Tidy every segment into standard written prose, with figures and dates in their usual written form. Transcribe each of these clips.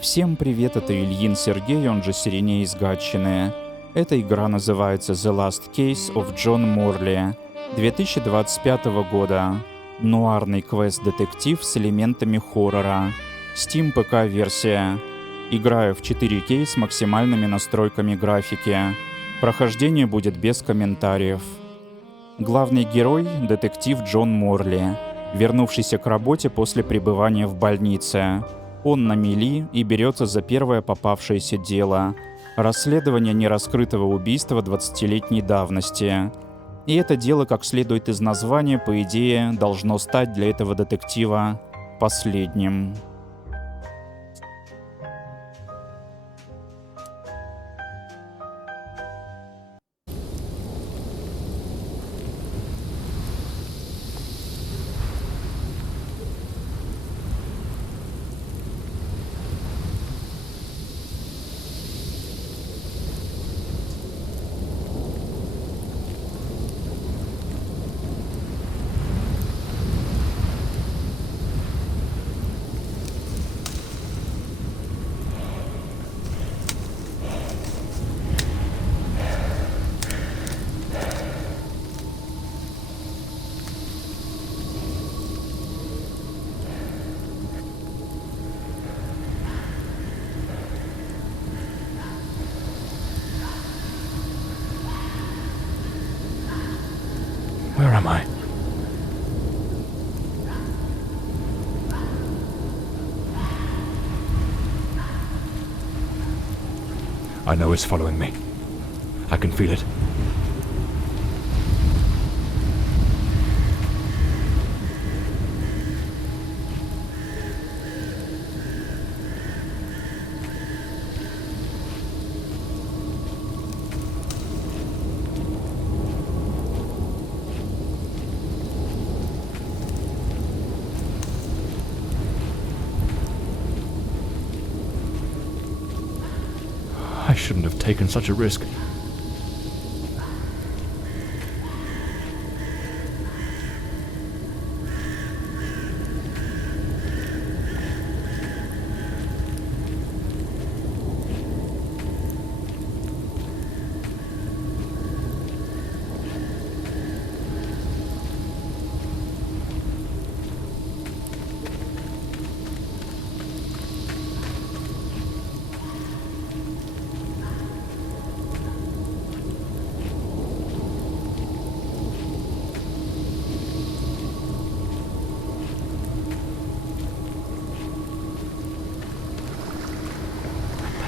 Всем привет, это Ильин Сергей, он же Сиреней из Гатчины. Эта игра называется The Last Case of Джон Морли 2025 года. Нуарный квест-детектив с элементами хоррора. Steam ПК-версия. Играю в 4К с максимальными настройками графики. Прохождение будет без комментариев. Главный герой — детектив Джон Морли, вернувшийся к работе после пребывания в больнице. Он на мели и берется за первое попавшееся дело — расследование нераскрытого убийства 20-летней давности. И это дело, как следует из названия, по идее, должно стать для этого детектива последним. Where am I? I know it's following me. I can feel it. I shouldn't have taken such a risk.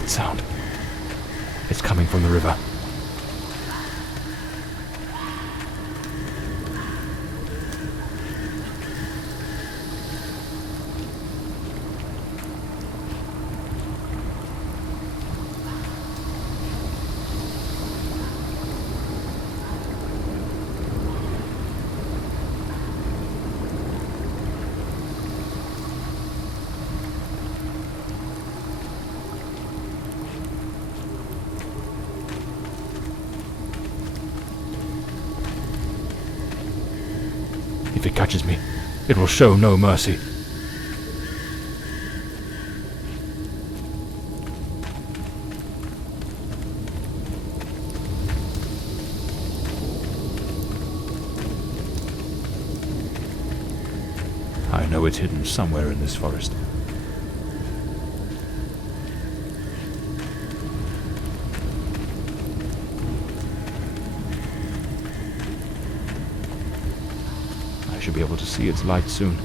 Sound. It's coming from the river. If it catches me, it will show no mercy. I know it's hidden somewhere in this forest. I should be able to see its light soon.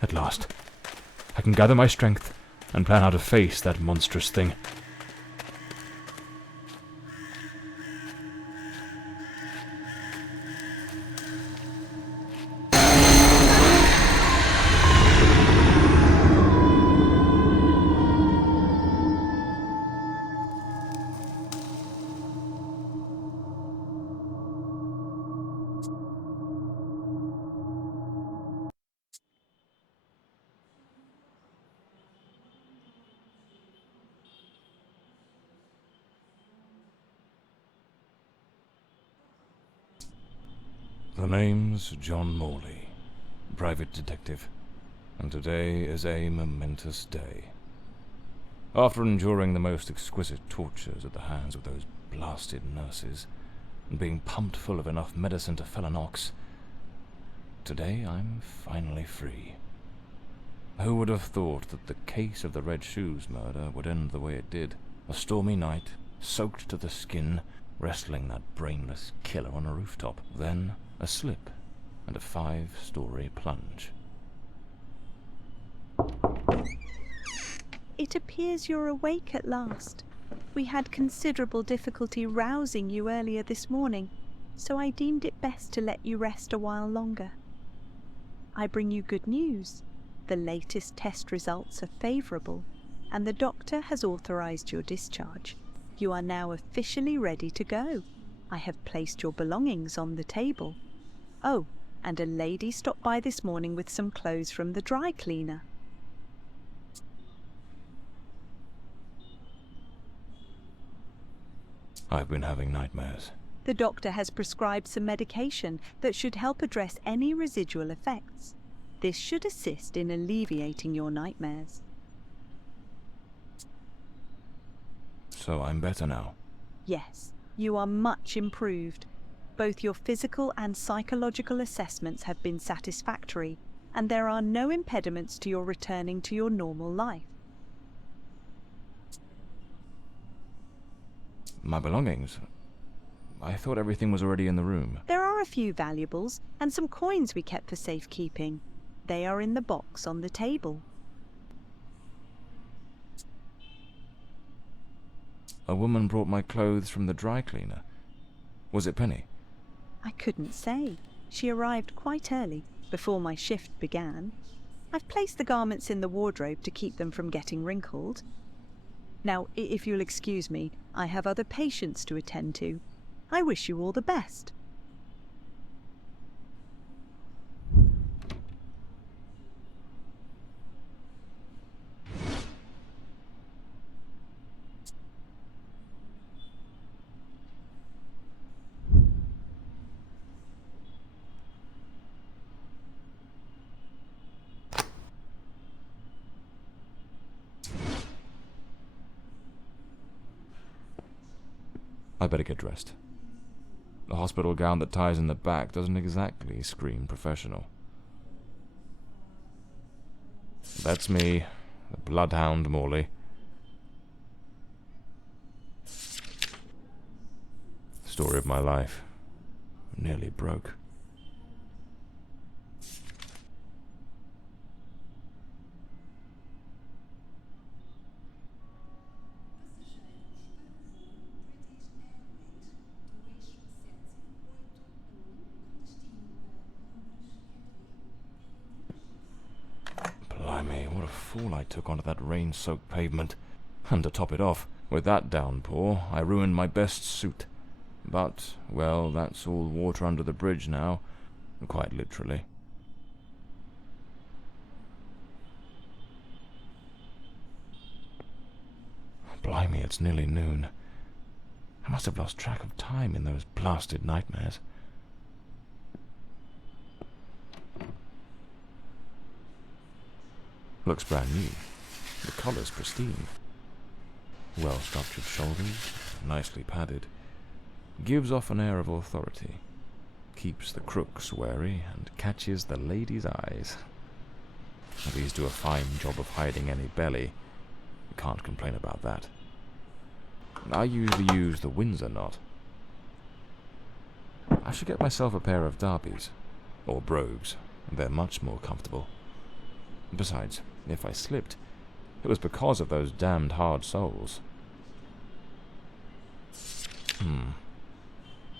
At last, I can gather my strength and plan how to face that monstrous thing. The name's John Morley, private detective, and today is a momentous day. After enduring the most exquisite tortures at the hands of those blasted nurses, and being pumped full of enough medicine to fell an ox, today I'm finally free. Who would have thought that the case of the Red Shoes murder would end the way it did? A stormy night, soaked to the skin, wrestling that brainless killer on a rooftop. Then a slip and a 5-story plunge. It appears you're awake at last. We had considerable difficulty rousing you earlier this morning, so I deemed it best to let you rest a while longer. I bring you good news. The latest test results are favourable, and the doctor has authorised your discharge. You are now officially ready to go. I have placed your belongings on the table. Oh, and a lady stopped by this morning with some clothes from the dry cleaner. I've been having nightmares. The doctor has prescribed some medication that should help address any residual effects. This should assist in alleviating your nightmares. So I'm better now? Yes, you are much improved. Both your physical and psychological assessments have been satisfactory, and there are no impediments to your returning to your normal life. My belongings? I thought everything was already in the room. There are a few valuables and some coins we kept for safekeeping. They are in the box on the table. A woman brought my clothes from the dry cleaner. Was it Penny? I couldn't say. She arrived quite early, before my shift began. I've placed the garments in the wardrobe to keep them from getting wrinkled. Now, if you'll excuse me, I have other patients to attend to. I wish you all the best. I better get dressed. The hospital gown that ties in the back doesn't exactly scream professional. That's me, the bloodhound Morley. Story of my life. Nearly broke. Blimey, what a fool I took onto that rain-soaked pavement. And to top it off, with that downpour, I ruined my best suit. But, well, that's all water under the bridge now. Quite literally. Blimey, it's nearly noon. I must have lost track of time in those blasted nightmares. Looks brand new. The collar's pristine. Well-structured shoulders, nicely padded. Gives off an air of authority. Keeps the crooks wary and catches the ladies' eyes. These do a fine job of hiding any belly. Can't complain about that. I usually use the Windsor knot. I should get myself a pair of derbies. Or brogues. They're much more comfortable. Besides, if I slipped, it was because of those damned hard soles.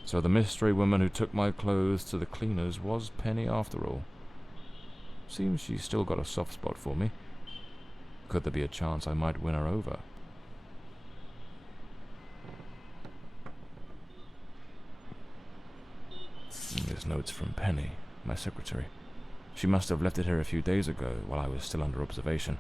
So the mystery woman who took my clothes to the cleaners was Penny after all. Seems she's still got a soft spot for me. Could there be a chance I might win her over? This note's from Penny, my secretary. She must have left it here a few days ago while I was still under observation.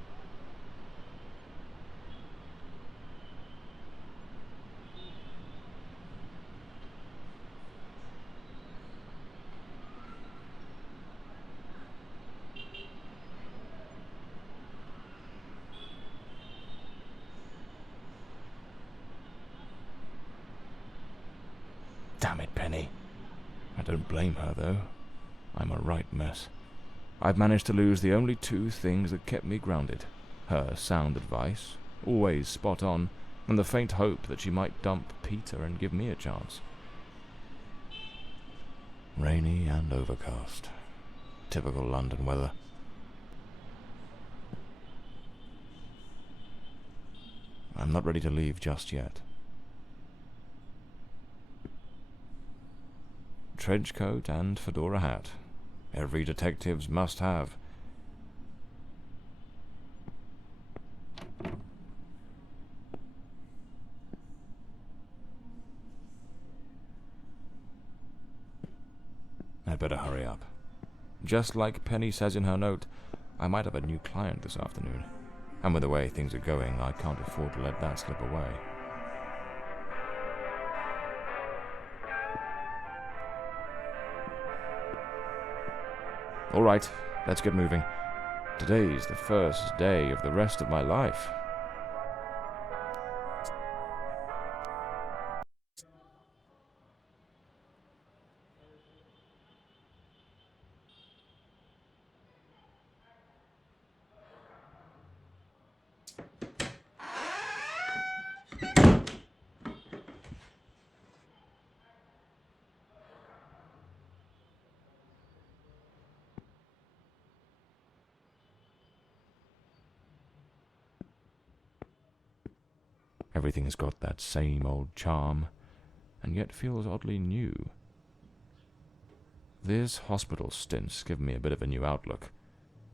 Penny. I don't blame her, though. I'm a right mess. I've managed to lose the only two things that kept me grounded. Her sound advice, always spot on, and the faint hope that she might dump Peter and give me a chance. Rainy and overcast. Typical London weather. I'm not ready to leave just yet. Trench coat and fedora hat. Every detective's must-have. I'd better hurry up. Just like Penny says in her note, I might have a new client this afternoon. And with the way things are going, I can't afford to let that slip away. All right, let's get moving. Today's the first day of the rest of my life. Everything's got that same old charm, and yet feels oddly new. This hospital stint's given me a bit of a new outlook.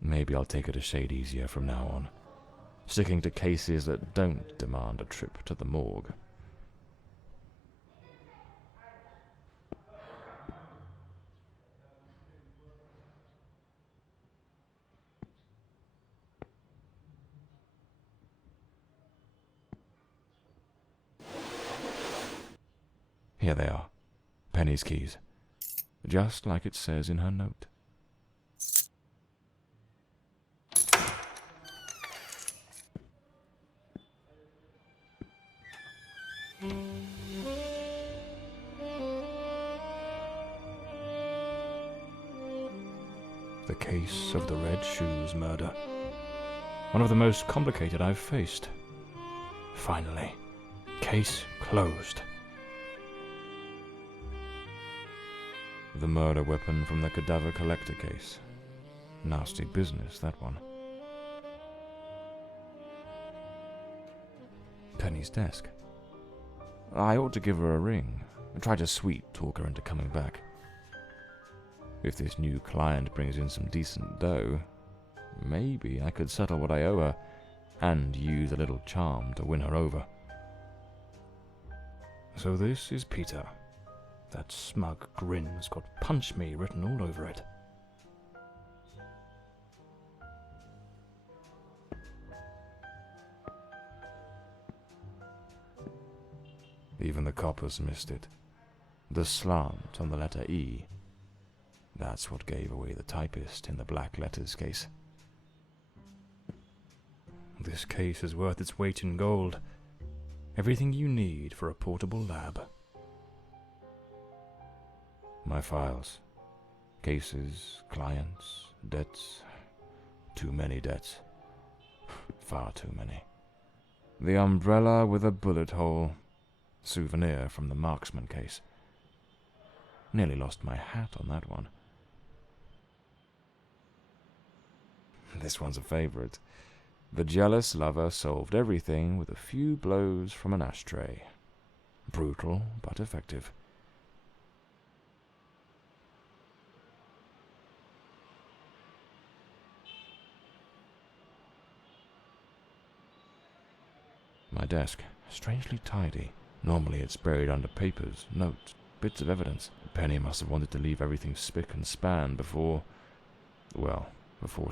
Maybe I'll take it a shade easier from now on, sticking to cases that don't demand a trip to the morgue. Here they are, Penny's keys, just like it says in her note. The case of the Red Shoes murder. One of the most complicated I've faced. Finally, case closed. The murder weapon from the cadaver collector case. Nasty business, that one. Penny's desk. I ought to give her a ring and try to sweet talk her into coming back. If this new client brings in some decent dough, maybe I could settle what I owe her and use a little charm to win her over. So this is Peter. That smug grin's got "Punch Me" written all over it. Even the coppers missed it. The slant on the letter E. That's what gave away the typist in the black letters case. This case is worth its weight in gold. Everything you need for a portable lab. My files. Cases, clients, debts. Too many debts. Far too many. The umbrella with a bullet hole. Souvenir from the marksman case. Nearly lost my hat on that one. This one's a favorite. The jealous lover solved everything with a few blows from an ashtray. Brutal, but effective. My desk, strangely tidy. Normally it's buried under papers, notes, bits of evidence. Penny must have wanted to leave everything spick and span before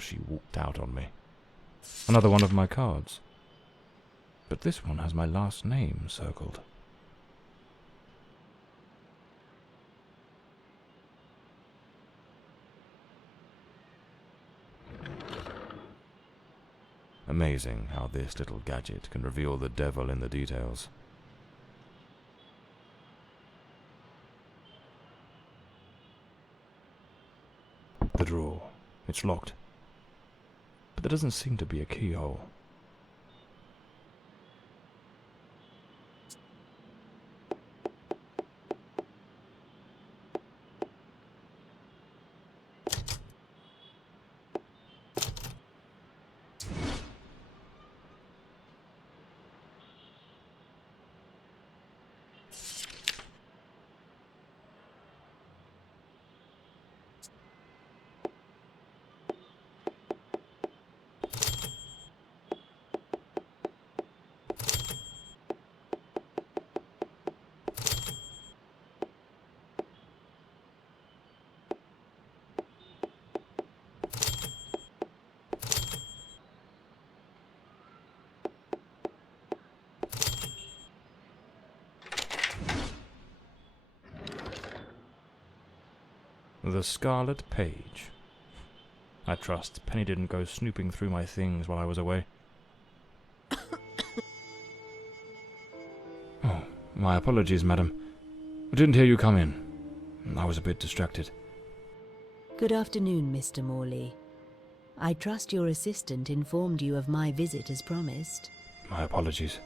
she walked out on me. Another one of my cards. But this one has my last name circled. Amazing how this little gadget can reveal the devil in the details. drawer. It's locked. But there doesn't seem to be a keyhole. The Scarlet Page. I trust Penny didn't go snooping through my things while I was away. Oh, my apologies, madam. I didn't hear you come in. I was a bit distracted. Good afternoon, Mr. Morley. I trust your assistant informed you of my visit as promised. My apologies.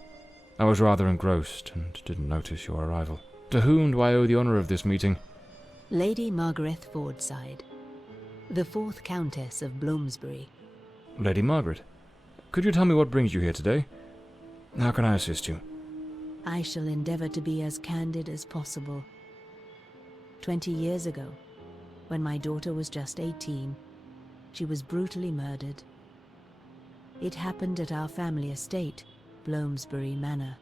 I was rather engrossed and didn't notice your arrival. To whom do I owe the honour of this meeting? Lady Margaret Fordsайd, the 4th Countess of Bloomsbury. Lady Margaret, could you tell me what brings you here today? How can I assist you? I shall endeavour to be as candid as possible. 20 years ago, when my daughter was just 18, she was brutally murdered. It happened at our family estate, Bloomsbury Manor.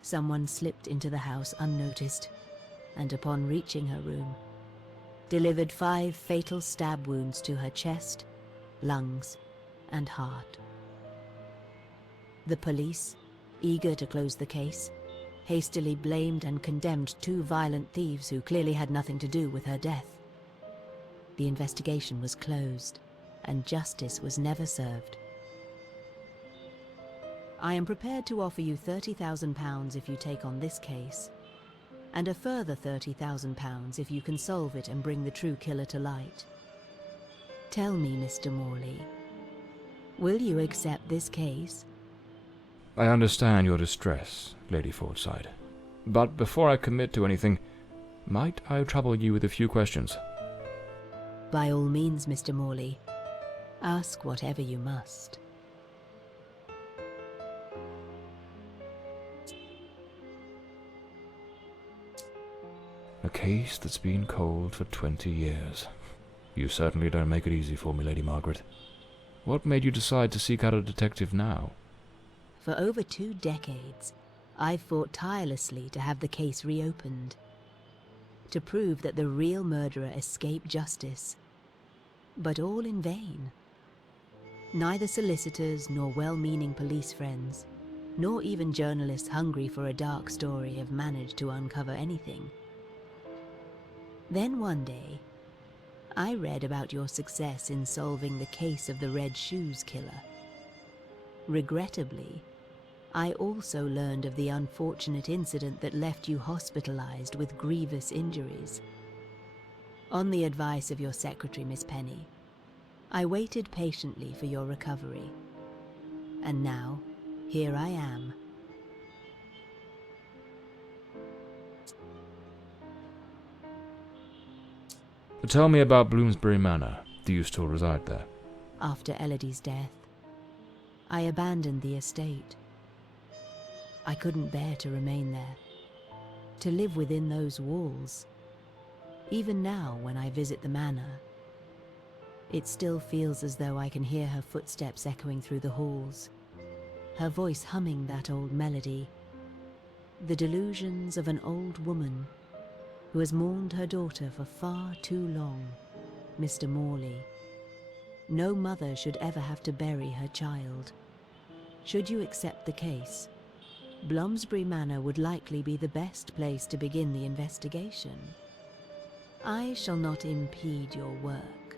Someone slipped into the house unnoticed, and upon reaching her room, delivered 5 fatal stab wounds to her chest, lungs, and heart. The police, eager to close the case, hastily blamed and condemned 2 violent thieves who clearly had nothing to do with her death. The investigation was closed, and justice was never served. I am prepared to offer you £30,000 if you take on this case, and a further £30,000 if you can solve it and bring the true killer to light. Tell me, Mr. Morley, will you accept this case? I understand your distress, Lady Fordside. But before I commit to anything, might I trouble you with a few questions? By all means, Mr. Morley. Ask whatever you must. A case that's been cold for 20 years. You certainly don't make it easy for me, Lady Margaret. What made you decide to seek out a detective now? For over 2 decades, I've fought tirelessly to have the case reopened, to prove that the real murderer escaped justice. But all in vain. Neither solicitors nor well-meaning police friends, nor even journalists hungry for a dark story have managed to uncover anything. Then one day, I read about your success in solving the case of the Red Shoes killer. Regrettably, I also learned of the unfortunate incident that left you hospitalized with grievous injuries. On the advice of your secretary, Miss Penny, I waited patiently for your recovery. And now, here I am. Tell me about Bloomsbury Manor. Do you still reside there? After Elodie's death, I abandoned the estate. I couldn't bear to remain there, to live within those walls. Even now, when I visit the manor, it still feels as though I can hear her footsteps echoing through the halls, her voice humming that old melody, the delusions of an old woman who has mourned her daughter for far too long, Mr. Morley. No mother should ever have to bury her child. Should you accept the case, Bloomsbury Manor would likely be the best place to begin the investigation. I shall not impede your work,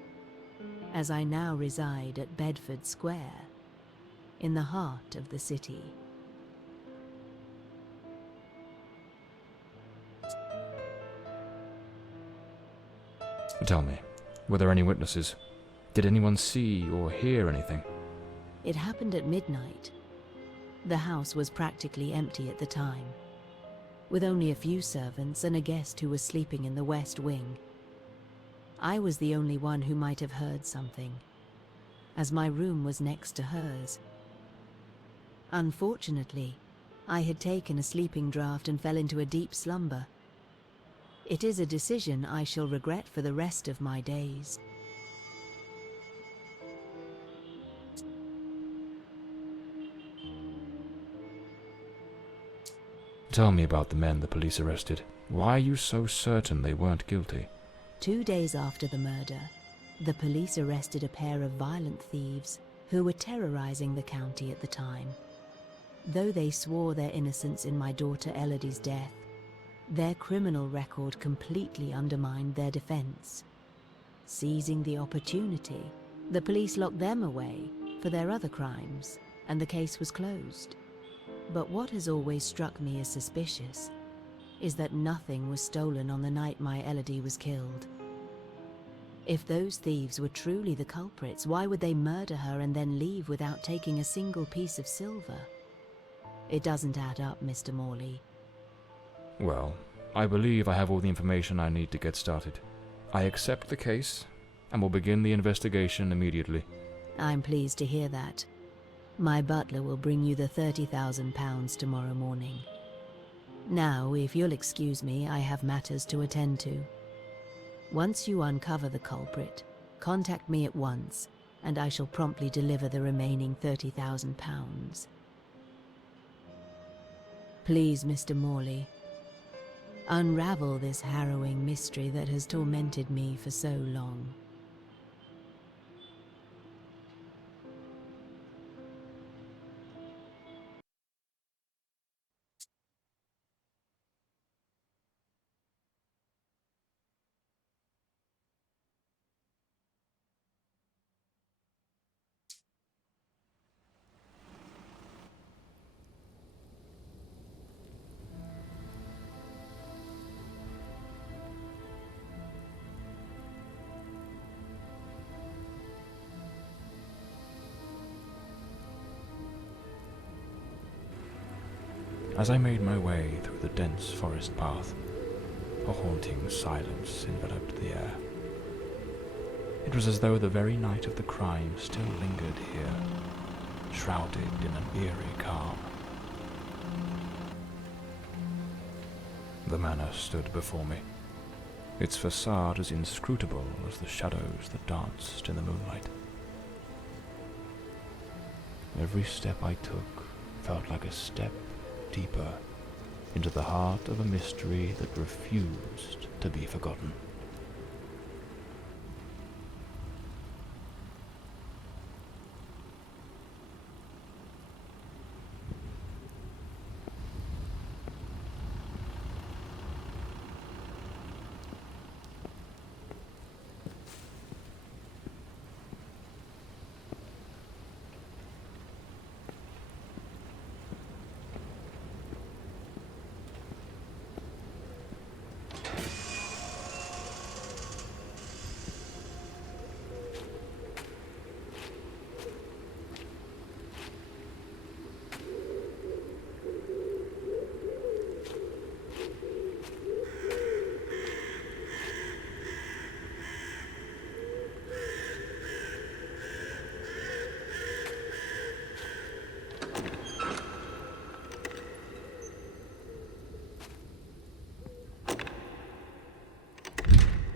as I now reside at Bedford Square, in the heart of the city. Tell me, Were there any witnesses? Did anyone see or hear anything? It happened at midnight. The house was practically empty at the time, with only a few servants and a guest who was sleeping in the west wing. I was the only one who might have heard something, as my room was next to hers. Unfortunately, I had taken a sleeping draught and fell into a deep slumber. It is a decision I shall regret for the rest of my days. Tell me about the men the police arrested. Why are you so certain they weren't guilty? 2 days after the murder, the police arrested a pair of violent thieves who were terrorizing the county at the time. Though they swore their innocence in my daughter Elodie's death, their criminal record completely undermined their defense. Seizing the opportunity, the police locked them away for their other crimes, and the case was closed. But what has always struck me as suspicious is that nothing was stolen on the night my Elodie was killed. If those thieves were truly the culprits, why would they murder her and then leave without taking a single piece of silver? It doesn't add up, Mr. Morley. Well, I believe I have all the information I need to get started. I accept the case and will begin the investigation immediately. I'm pleased to hear that. My butler will bring you the £30,000 tomorrow morning. Now, if you'll excuse me, I have matters to attend to. Once you uncover the culprit, contact me at once, and I shall promptly deliver the remaining £30,000. Please, Mr. Morley, unravel this harrowing mystery that has tormented me for so long. As I made my way through the dense forest path, a haunting silence enveloped the air. It was as though the very night of the crime still lingered here, shrouded in an eerie calm. The manor stood before me, its facade as inscrutable as the shadows that danced in the moonlight. Every step I took felt like a step deeper into the heart of a mystery that refused to be forgotten.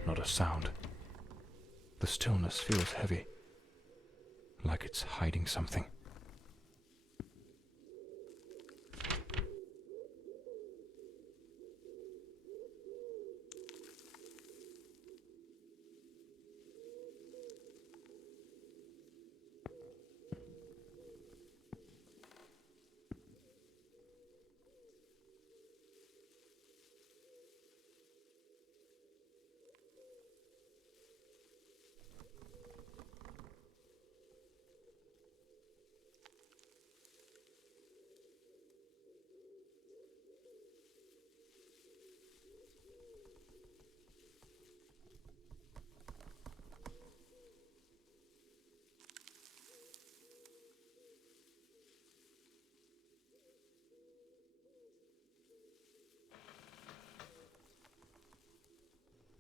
Not a sound. The stillness feels heavy, like it's hiding something.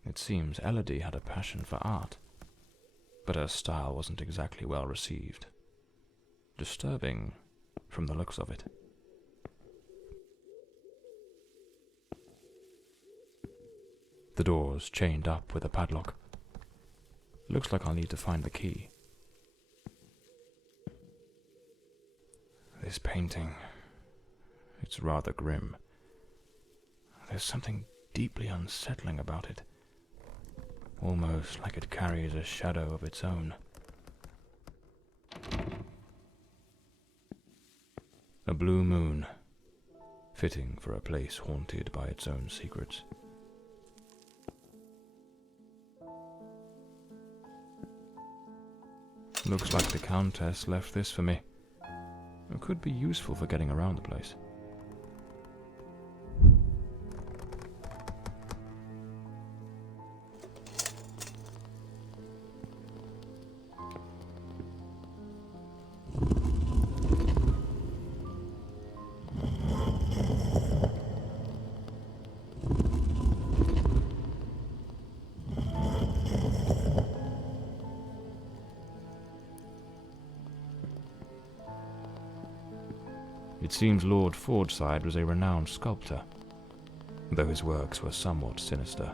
It seems Elodie had a passion for art, but her style wasn't exactly well received. Disturbing from the looks of it. The door's chained up with a padlock. Looks like I'll need to find the key. This painting, it's rather grim. There's something deeply unsettling about it. Almost like it carries a shadow of its own. A blue moon, fitting for a place haunted by its own secrets. Looks like the Countess left this for me. It could be useful for getting around the place. It seems Lord Fordside was a renowned sculptor, though his works were somewhat sinister.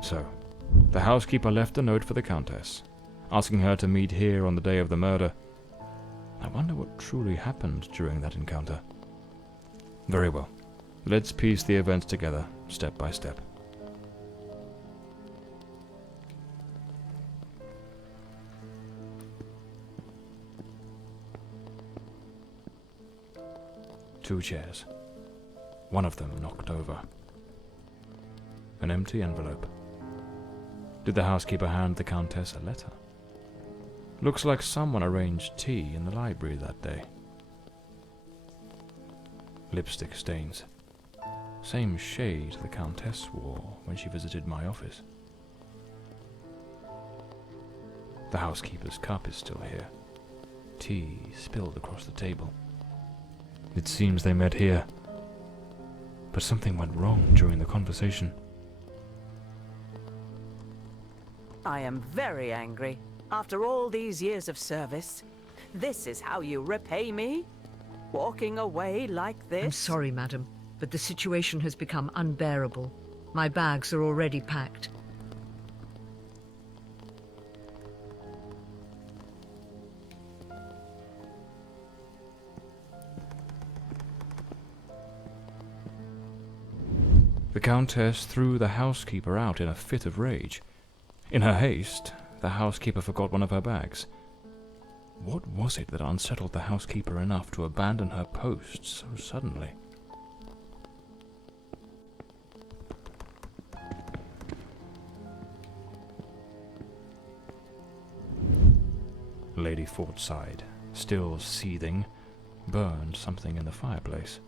So, the housekeeper left a note for the Countess, asking her to meet here on the day of the murder. I wonder what truly happened during that encounter. Very well. Let's piece the events together, step by step. Two chairs. One of them knocked over. An empty envelope. Did the housekeeper hand the Countess a letter? Looks like someone arranged tea in the library that day. Lipstick stains. Same shade the Countess wore when she visited my office. The housekeeper's cup is still here. Tea spilled across the table. It seems they met here. But something went wrong during the conversation. I am very angry. After all these years of service, this is how you repay me? Walking away like this? I'm sorry, madam, but the situation has become unbearable. My bags are already packed. The Countess threw the housekeeper out in a fit of rage. In her haste, the housekeeper forgot one of her bags. What was it that unsettled the housekeeper enough to abandon her post so suddenly? Lady Fordsайd, still seething, burned something in the fireplace.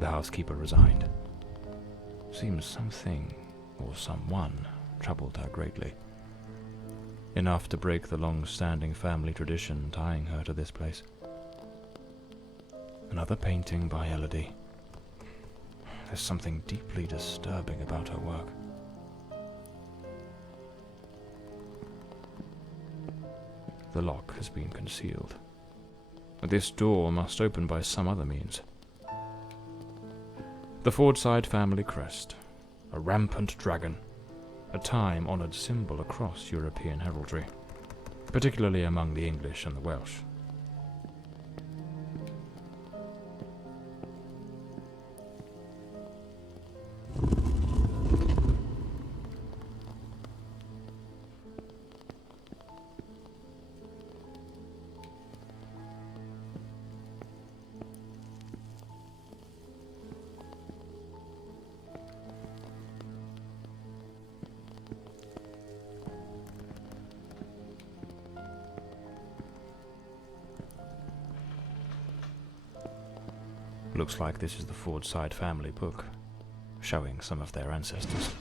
The housekeeper resigned. Seems something, or someone, troubled her greatly. Enough to break the long-standing family tradition tying her to this place. Another painting by Elodie. There's something deeply disturbing about her work. The lock has been concealed. This door must open by some other means. The Fordside family crest, a rampant dragon, a time-honoured symbol across European heraldry, particularly among the English and the Welsh. Looks like this is the Fordside family book, showing some of their ancestors.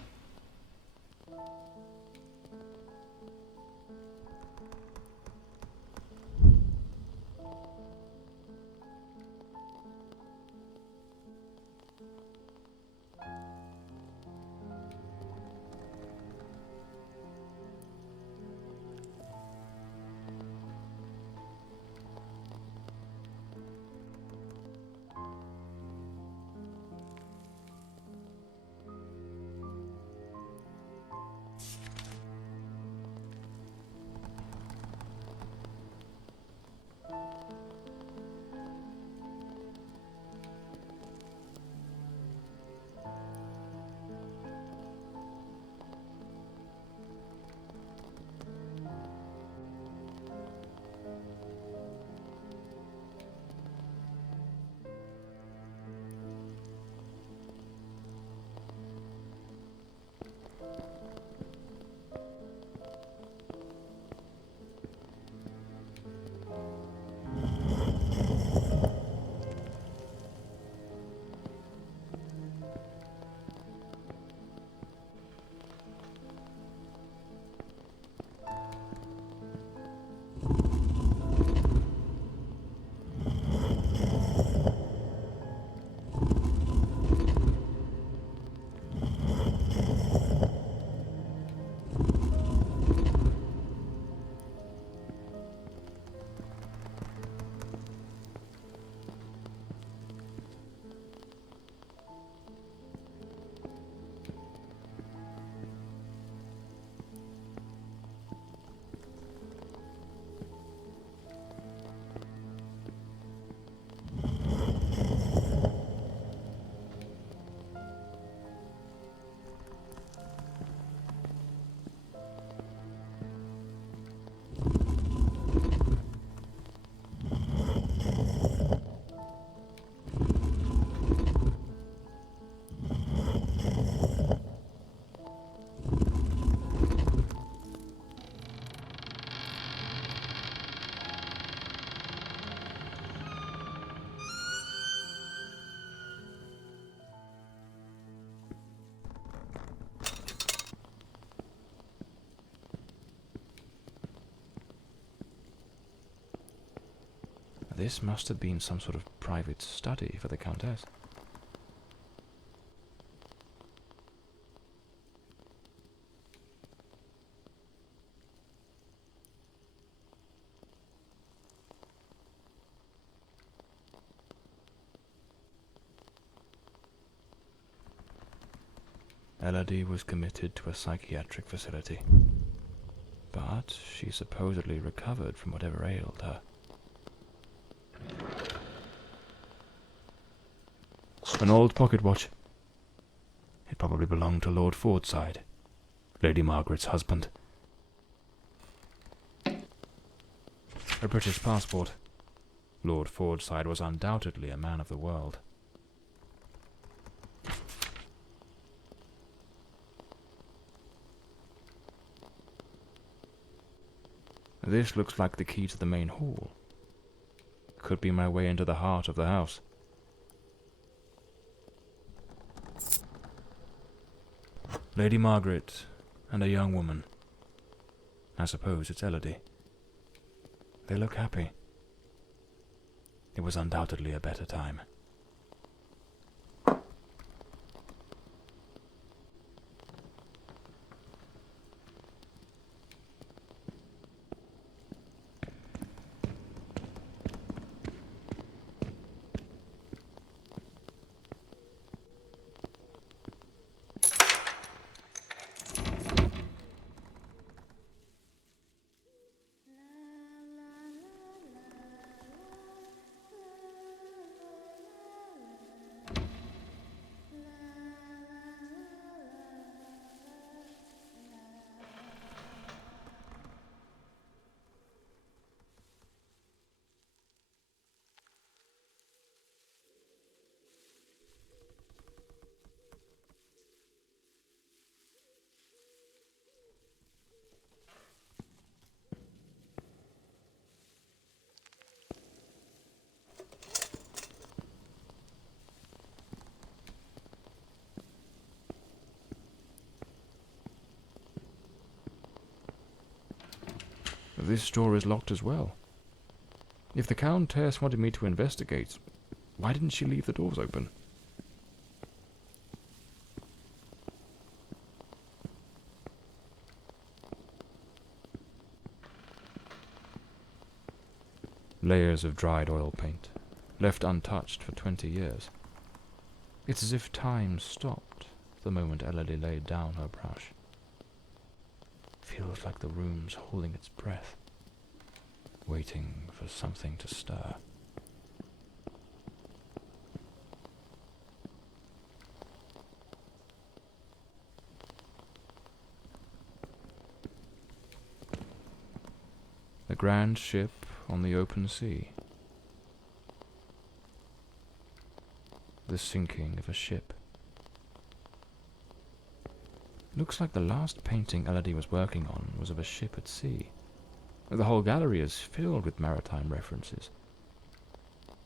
This must have been some sort of private study for the Countess. Elodie was committed to a psychiatric facility, but she supposedly recovered from whatever ailed her. An old pocket watch. It probably belonged to Lord Fordside, Lady Margaret's husband. A British passport. Lord Fordside was undoubtedly a man of the world. This looks like the key to the main hall. Could be my way into the heart of the house. Lady Margaret and a young woman. I suppose it's Elodie. They look happy. It was undoubtedly a better time. this door is locked as well. If the Countess wanted me to investigate, why didn't she leave the doors open? Layers of dried oil paint, left untouched for 20 years. It's as if time stopped the moment Elodie laid down her brush. Feels like the room's holding its breath, waiting for something to stir. A grand ship on the open sea. The sinking of a ship. Looks like the last painting Elodie was working on was of a ship at sea. The whole gallery is filled with maritime references.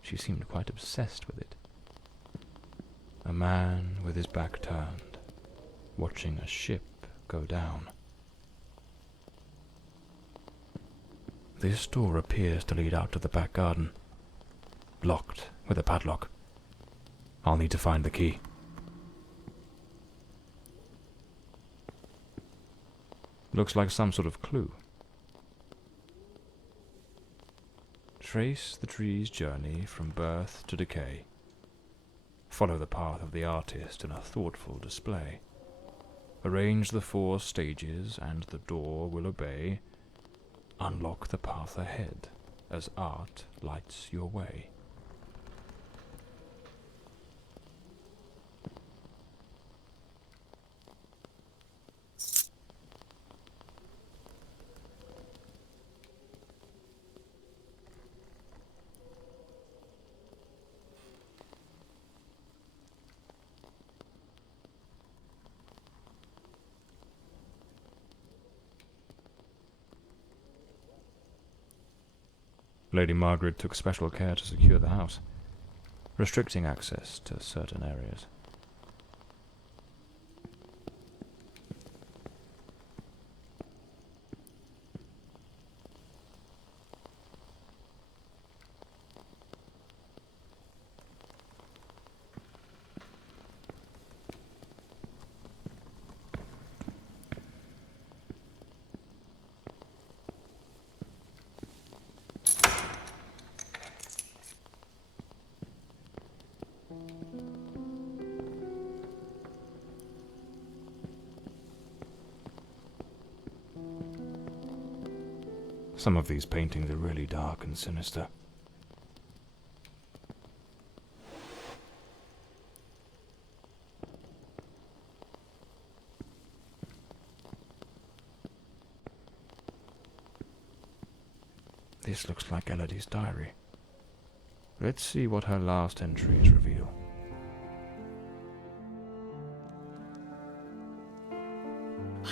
She seemed quite obsessed with it. A man with his back turned, watching a ship go down. This door appears to lead out to the back garden. Locked with a padlock. I'll need to find the key. Looks like some sort of clue. Trace the tree's journey from birth to decay. Follow the path of the artist in a thoughtful display. Arrange the 4 stages and the door will obey. Unlock the path ahead as art lights your way. Lady Margaret took special care to secure the house, restricting access to certain areas. Some of these paintings are really dark and sinister. This looks like Elodie's diary. Let's see what her last entries reveal.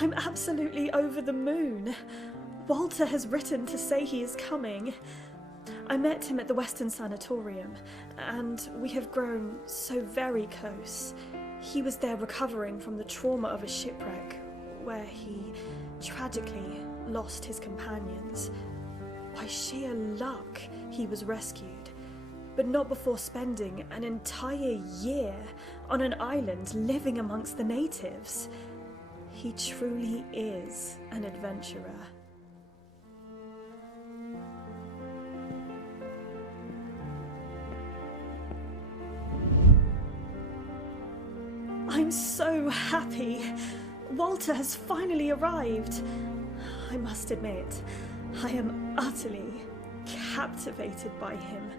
I'm absolutely over the moon. Walter has written to say he is coming. I met him at the Western Sanatorium, and we have grown so very close. He was there recovering from the trauma of a shipwreck, where he tragically lost his companions. By sheer luck, he was rescued, but not before spending an entire year on an island living amongst the natives. He truly is an adventurer. I'm so happy. Walter has finally arrived. I must admit, I am utterly captivated by him.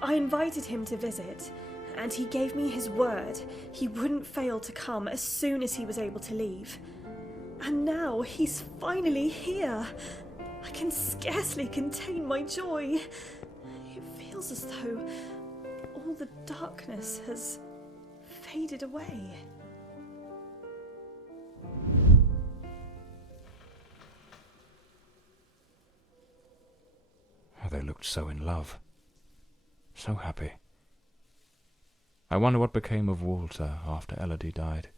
I invited him to visit, and he gave me his word he wouldn't fail to come as soon as he was able to leave. And now he's finally here. I can scarcely contain my joy. It feels as though all the darkness has faded away. They looked so in love, so happy. I wonder what became of Walter after Elodie died.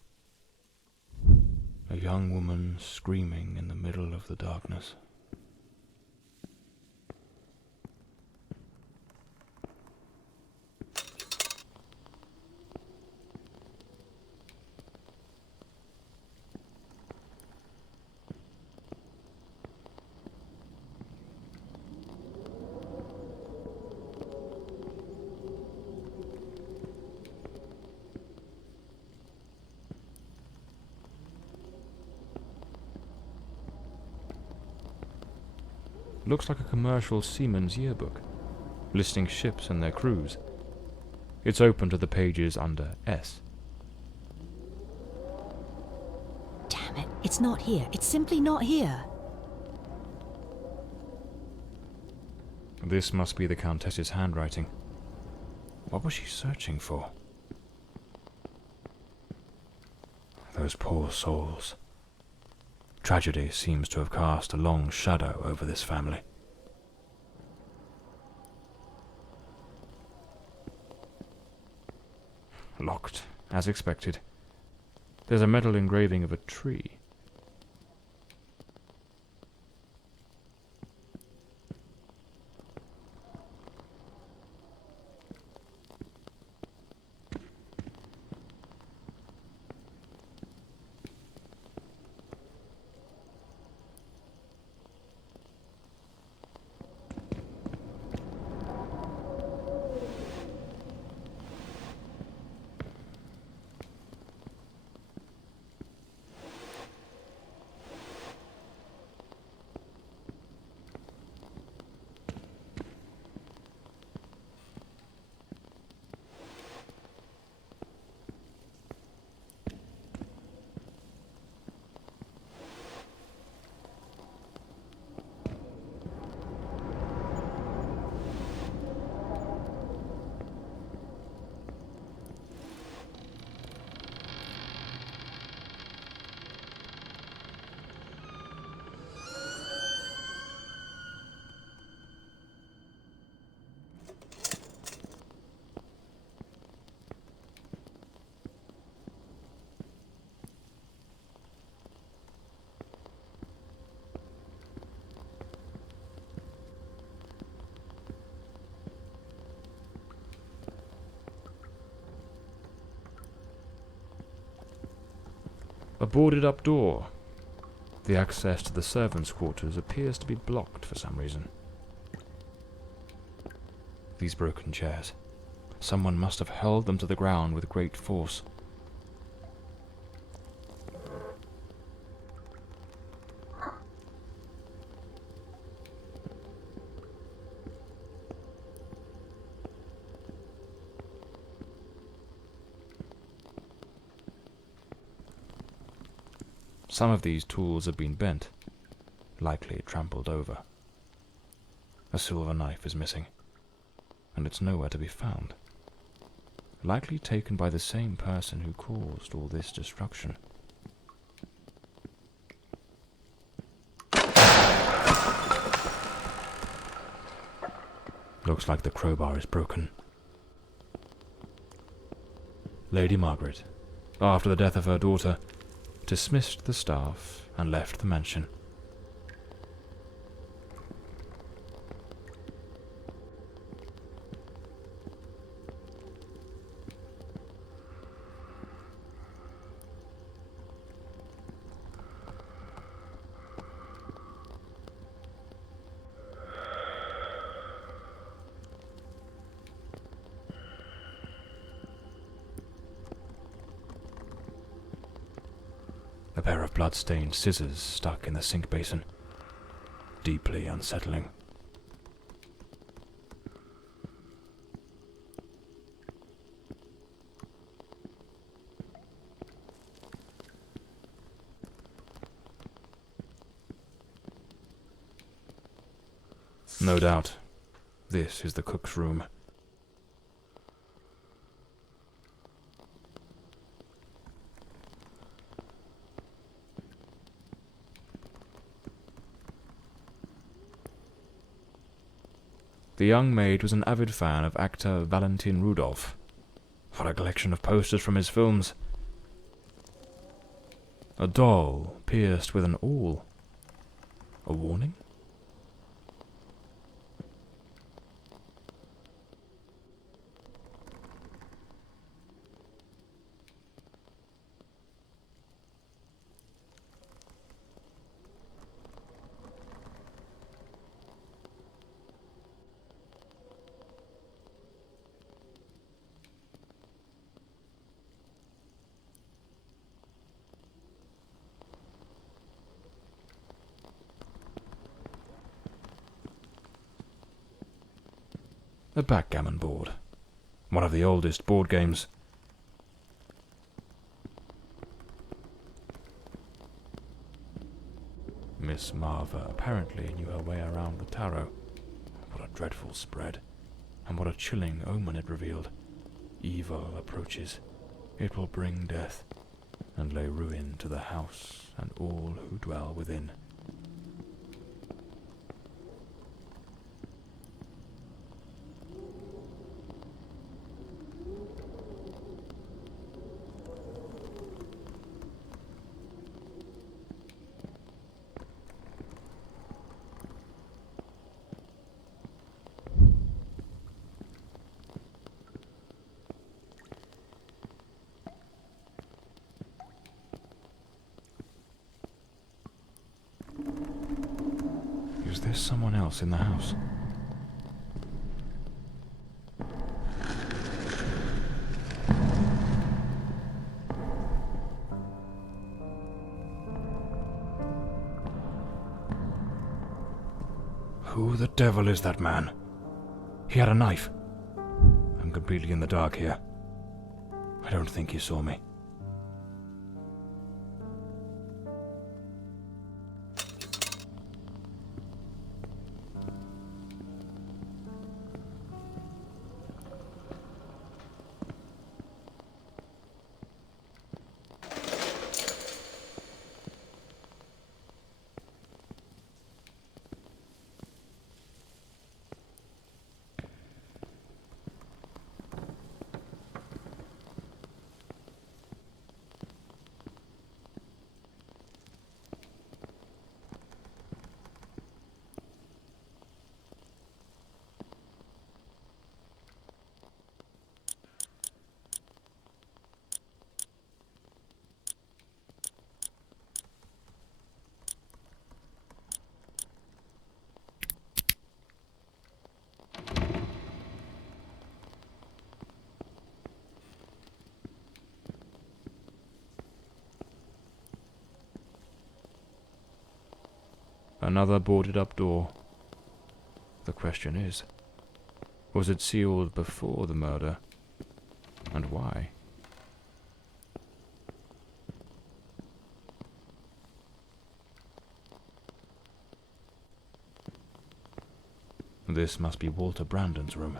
A young woman screaming in the middle of the darkness. looks like a commercial seaman's yearbook, listing ships and their crews. It's open to the pages under S. Damn it, it's not here. It's simply not here. This must be the Countess's handwriting. What was she searching for? Those poor souls. Tragedy seems to have cast a long shadow over this family. Locked, as expected. There's a metal engraving of a tree. A boarded-up door. The access to the servants' quarters appears to be blocked for some reason. These broken chairs. Someone must have hurled them to the ground with great force. Some of these tools have been bent, likely trampled over. A silver knife is missing, and it's nowhere to be found. Likely taken by the same person who caused all this destruction. Looks like the crowbar is broken. Lady Margaret, after the death of her daughter, dismissed the staff and left the mansion. A pair of blood-stained scissors stuck in the sink basin. Deeply unsettling. No doubt, this is the cook's room. The young maid was an avid fan of actor Valentin Rudolph. What a collection of posters from his films. A doll pierced with an awl. A warning? A backgammon board. One of the oldest board games. Miss Marver apparently knew her way around the tarot. What a dreadful spread, and what a chilling omen it revealed. Evil approaches. It will bring death, and lay ruin to the house and all who dwell within. Is there someone else in the house? Who the devil is that man? He had a knife. I'm completely in the dark here. I don't think he saw me. Another boarded-up door. The question is, was it sealed before the murder? And why? This must be Walter Brandon's room.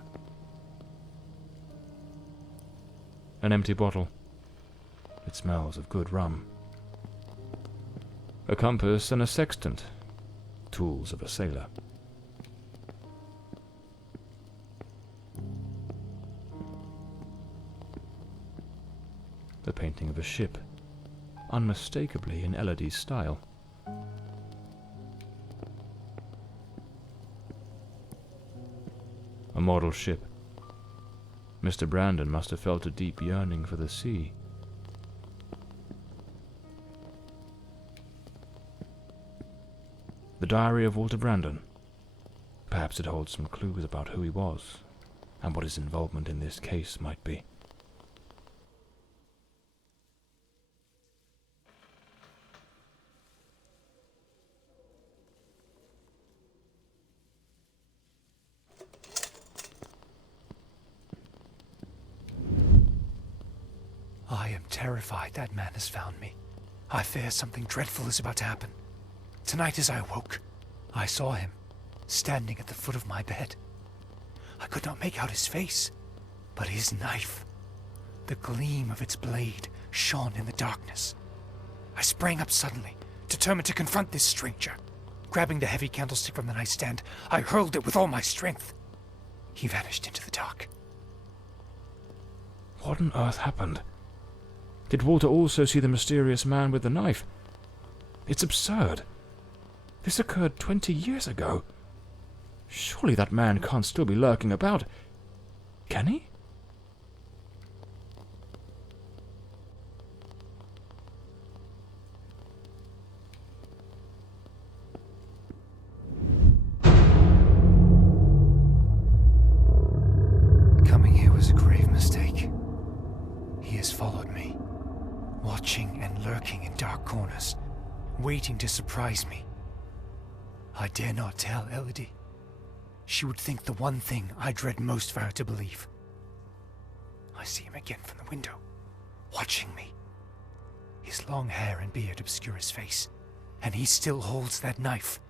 An empty bottle. It smells of good rum. A compass and a sextant. Tools of a sailor. The painting of a ship, unmistakably in Elodie's style. A model ship. Mr. Brandon must have felt a deep yearning for the sea. The diary of Walter Brandon. Perhaps it holds some clues about who he was, and what his involvement in this case might be. I am terrified that man has found me. I fear something dreadful is about to happen. Tonight as I awoke, I saw him, standing at the foot of my bed. I could not make out his face, but his knife. The gleam of its blade shone in the darkness. I sprang up suddenly, determined to confront this stranger. Grabbing the heavy candlestick from the nightstand, I hurled it with all my strength. He vanished into the dark. What on earth happened? Did Walter also see the mysterious man with the knife? It's absurd. This occurred 20 years ago. Surely that man can't still be lurking about. Can he? Coming here was a grave mistake. He has followed me, watching and lurking in dark corners, waiting to surprise me. I dare not tell Elodie. she would think the one thing I dread most for her to believe. I see him again from the window, watching me. His long hair and beard obscure his face, and he still holds that knife.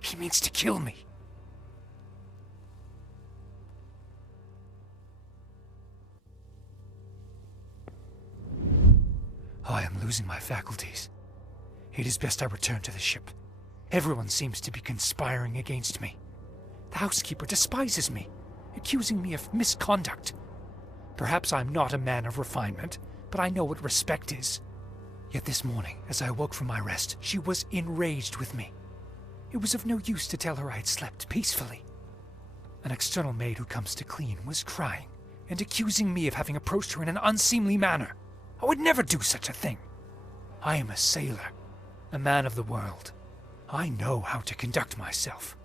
He means to kill me. I am losing my faculties. It is best I return to the ship. Everyone seems to be conspiring against me. The housekeeper despises me, accusing me of misconduct. Perhaps I'm not a man of refinement, but I know what respect is. Yet this morning, as I awoke from my rest, she was enraged with me. It was of no use to tell her I had slept peacefully. An external maid who comes to clean was crying and accusing me of having approached her in an unseemly manner. I would never do such a thing. I am a sailor, a man of the world. I know how to conduct myself.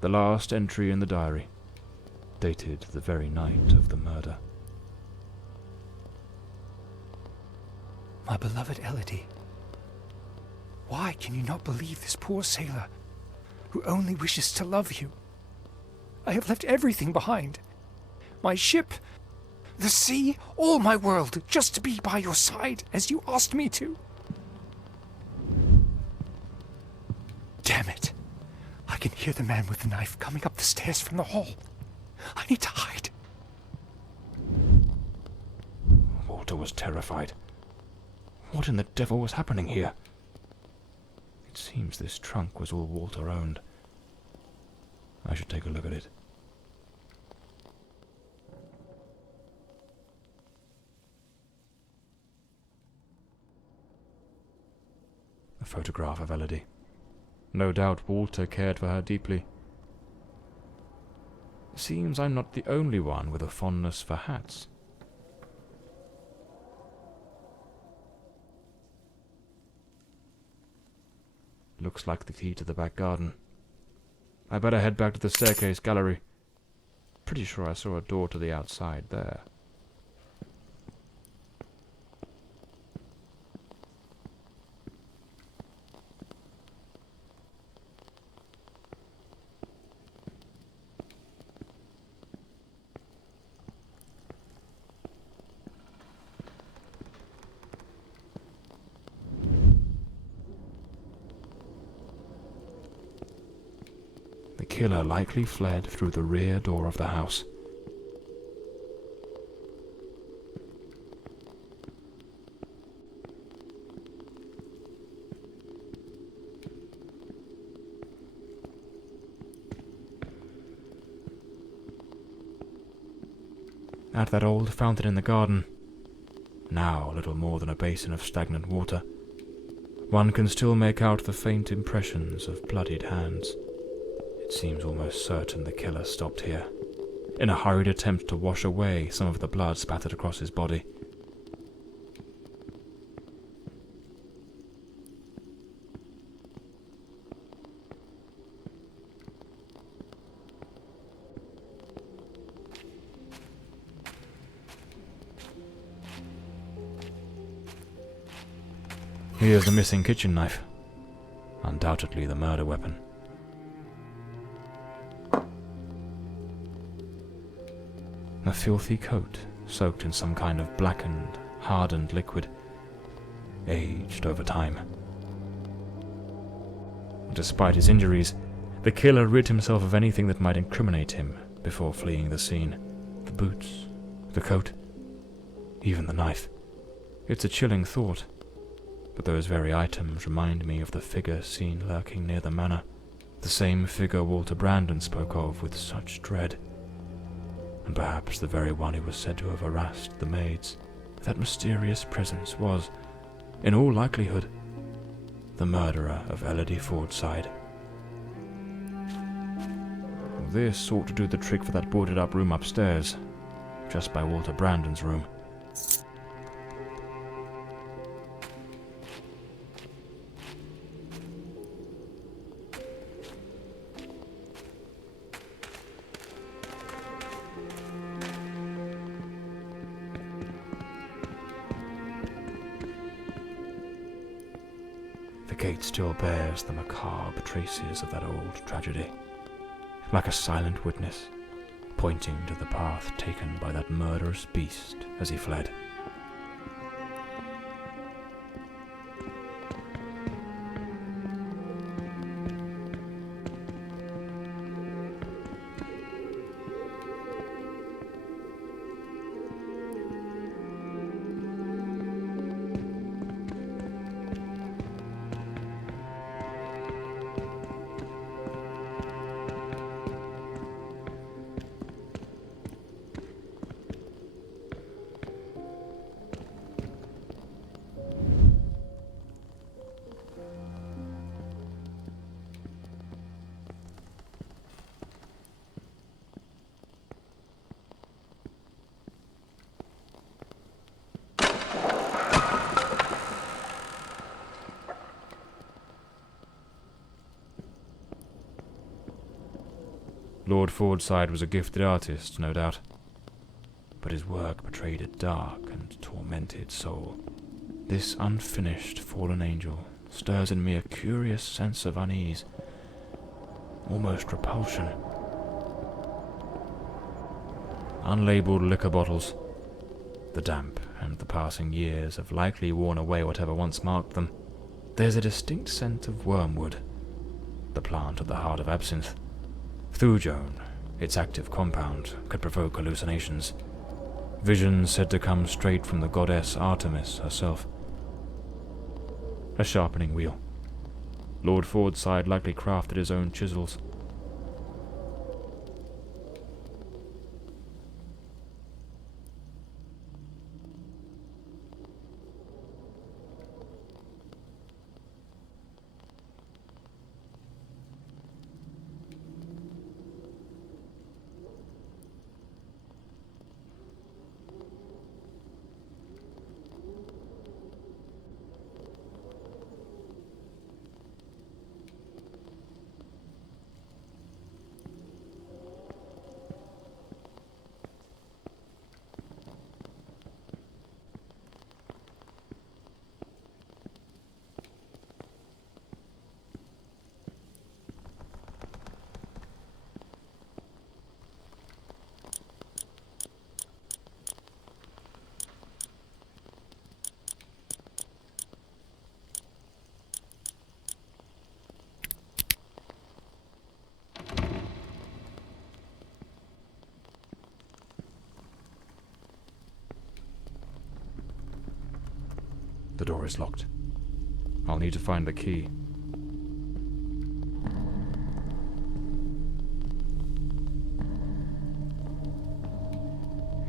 The last entry in the diary, dated the very night of the murder. My beloved Elodie, why can you not believe this poor sailor who only wishes to love you? I have left everything behind. My ship, the sea, all my world, just to be by your side as you asked me to. Damn it. I can hear the man with the knife coming up the stairs from the hall. I need to hide. Walter was terrified. What in the devil was happening here? It seems this trunk was all Walter owned. I should take a look at it. A photograph of Elodie. No doubt Walter cared for her deeply. Seems I'm not the only one with a fondness for hats. Looks like the key to the back garden. I better head back to the staircase gallery. Pretty sure I saw a door to the outside there. The killer likely fled through the rear door of the house. At that old fountain in the garden, now little more than a basin of stagnant water, one can still make out the faint impressions of bloodied hands. It seems almost certain the killer stopped here, in a hurried attempt to wash away some of the blood spattered across his body. Here's the missing kitchen knife. Undoubtedly the murder weapon. A filthy coat, soaked in some kind of blackened, hardened liquid, aged over time. Despite his injuries, the killer rid himself of anything that might incriminate him before fleeing the scene. The boots, the coat, even the knife. It's a chilling thought, but those very items remind me of the figure seen lurking near the manor, the same figure Walter Brandon spoke of with such dread. And perhaps the very one who was said to have harassed the maids. That mysterious presence was, in all likelihood, the murderer of Elodie Fordsайд. This ought to do the trick for that boarded-up room upstairs, just by Walter Brandon's room. gate still bears the macabre traces of that old tragedy, like a silent witness, pointing to the path taken by that murderous beast as he fled. Lord Fordside was a gifted artist, no doubt, but his work betrayed a dark and tormented soul. This unfinished fallen angel stirs in me a curious sense of unease, almost repulsion. Unlabeled liquor bottles. The damp and the passing years have likely worn away whatever once marked them. There's a distinct scent of wormwood, the plant at the heart of absinthe. Thujone, its active compound, could provoke hallucinations. Visions said to come straight from the goddess Artemis herself. A sharpening wheel. Lord Fordside likely crafted his own chisels. The door is locked. I'll need to find the key.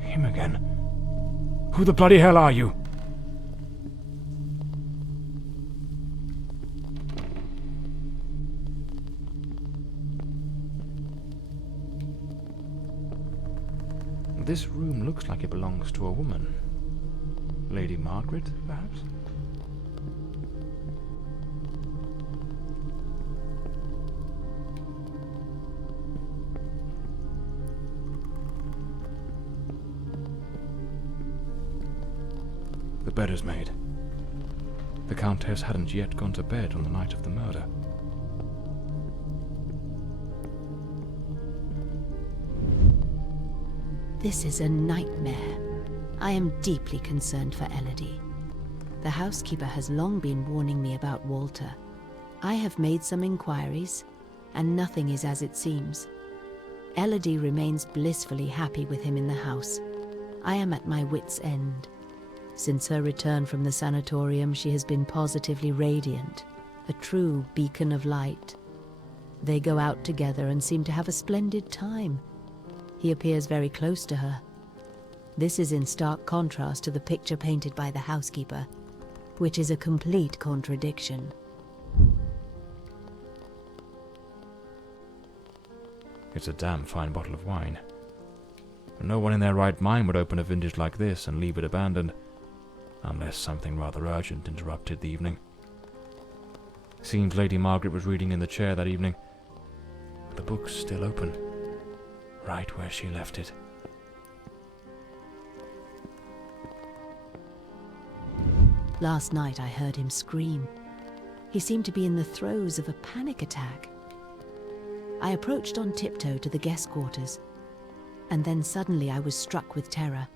Him again? Who the bloody hell are you? This room looks like it belongs to a woman. Lady Margaret, perhaps? The bed is made. The Countess hadn't yet gone to bed on the night of the murder. This is a nightmare. I am deeply concerned for Elodie. The housekeeper has long been warning me about Walter. I have made some inquiries, and nothing is as it seems. Elodie remains blissfully happy with him in the house. I am at my wit's end. Since her return from the sanatorium, she has been positively radiant, a true beacon of light. They go out together and seem to have a splendid time. He appears very close to her. This is in stark contrast to the picture painted by the housekeeper, which is a complete contradiction. It's a damn fine bottle of wine. No one in their right mind would open a vintage like this and leave it abandoned, unless something rather urgent interrupted the evening. Seems Lady Margaret was reading in the chair that evening. The book's still open, right where she left it. Last night I heard him scream. He seemed to be in the throes of a panic attack. I approached on tiptoe to the guest quarters, and then suddenly I was struck with terror.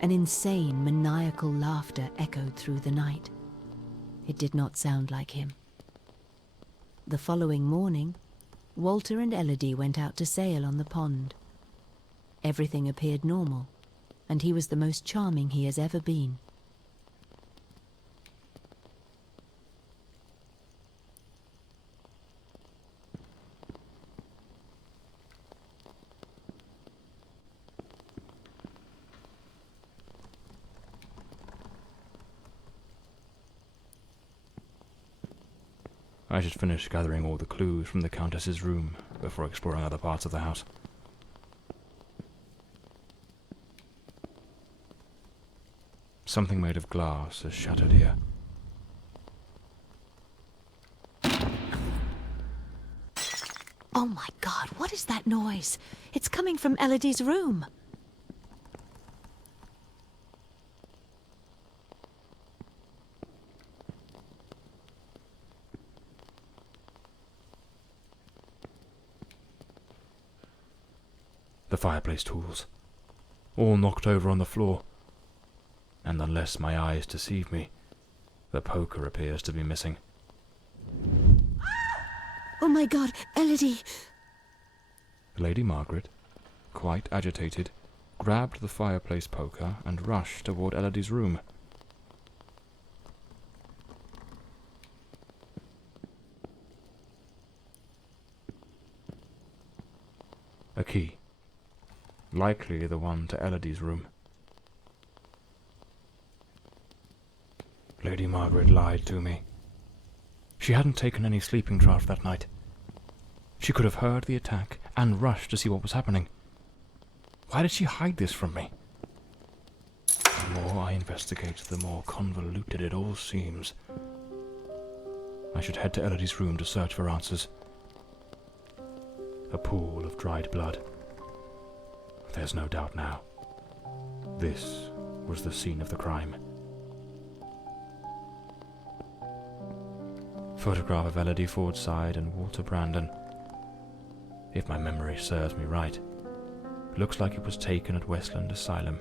An insane, maniacal laughter echoed through the night. It did not sound like him. The following morning, Walter and Elodie went out to sail on the pond. Everything appeared normal, and he was the most charming he has ever been. I should finish gathering all the clues from the Countess's room before exploring other parts of the house. Something made of glass is shattered here. Oh my God, what is that noise? It's coming from Elodie's room. The fireplace tools, all knocked over on the floor, and unless my eyes deceive me, the poker appears to be missing. Oh my God, Elodie! Lady Margaret, quite agitated, grabbed the fireplace poker and rushed toward Elodie's room. A key. Likely the one to Elodie's room. Lady Margaret lied to me. She hadn't taken any sleeping draught that night. She could have heard the attack and rushed to see what was happening. Why did she hide this from me? The more I investigate, the more convoluted it all seems. I should head to Elodie's room to search for answers. A pool of dried blood. There's no doubt now. This was the scene of the crime. Photograph of Margarete Fordsайd and Walter Brandon. If my memory serves me right, looks like it was taken at Westland Asylum.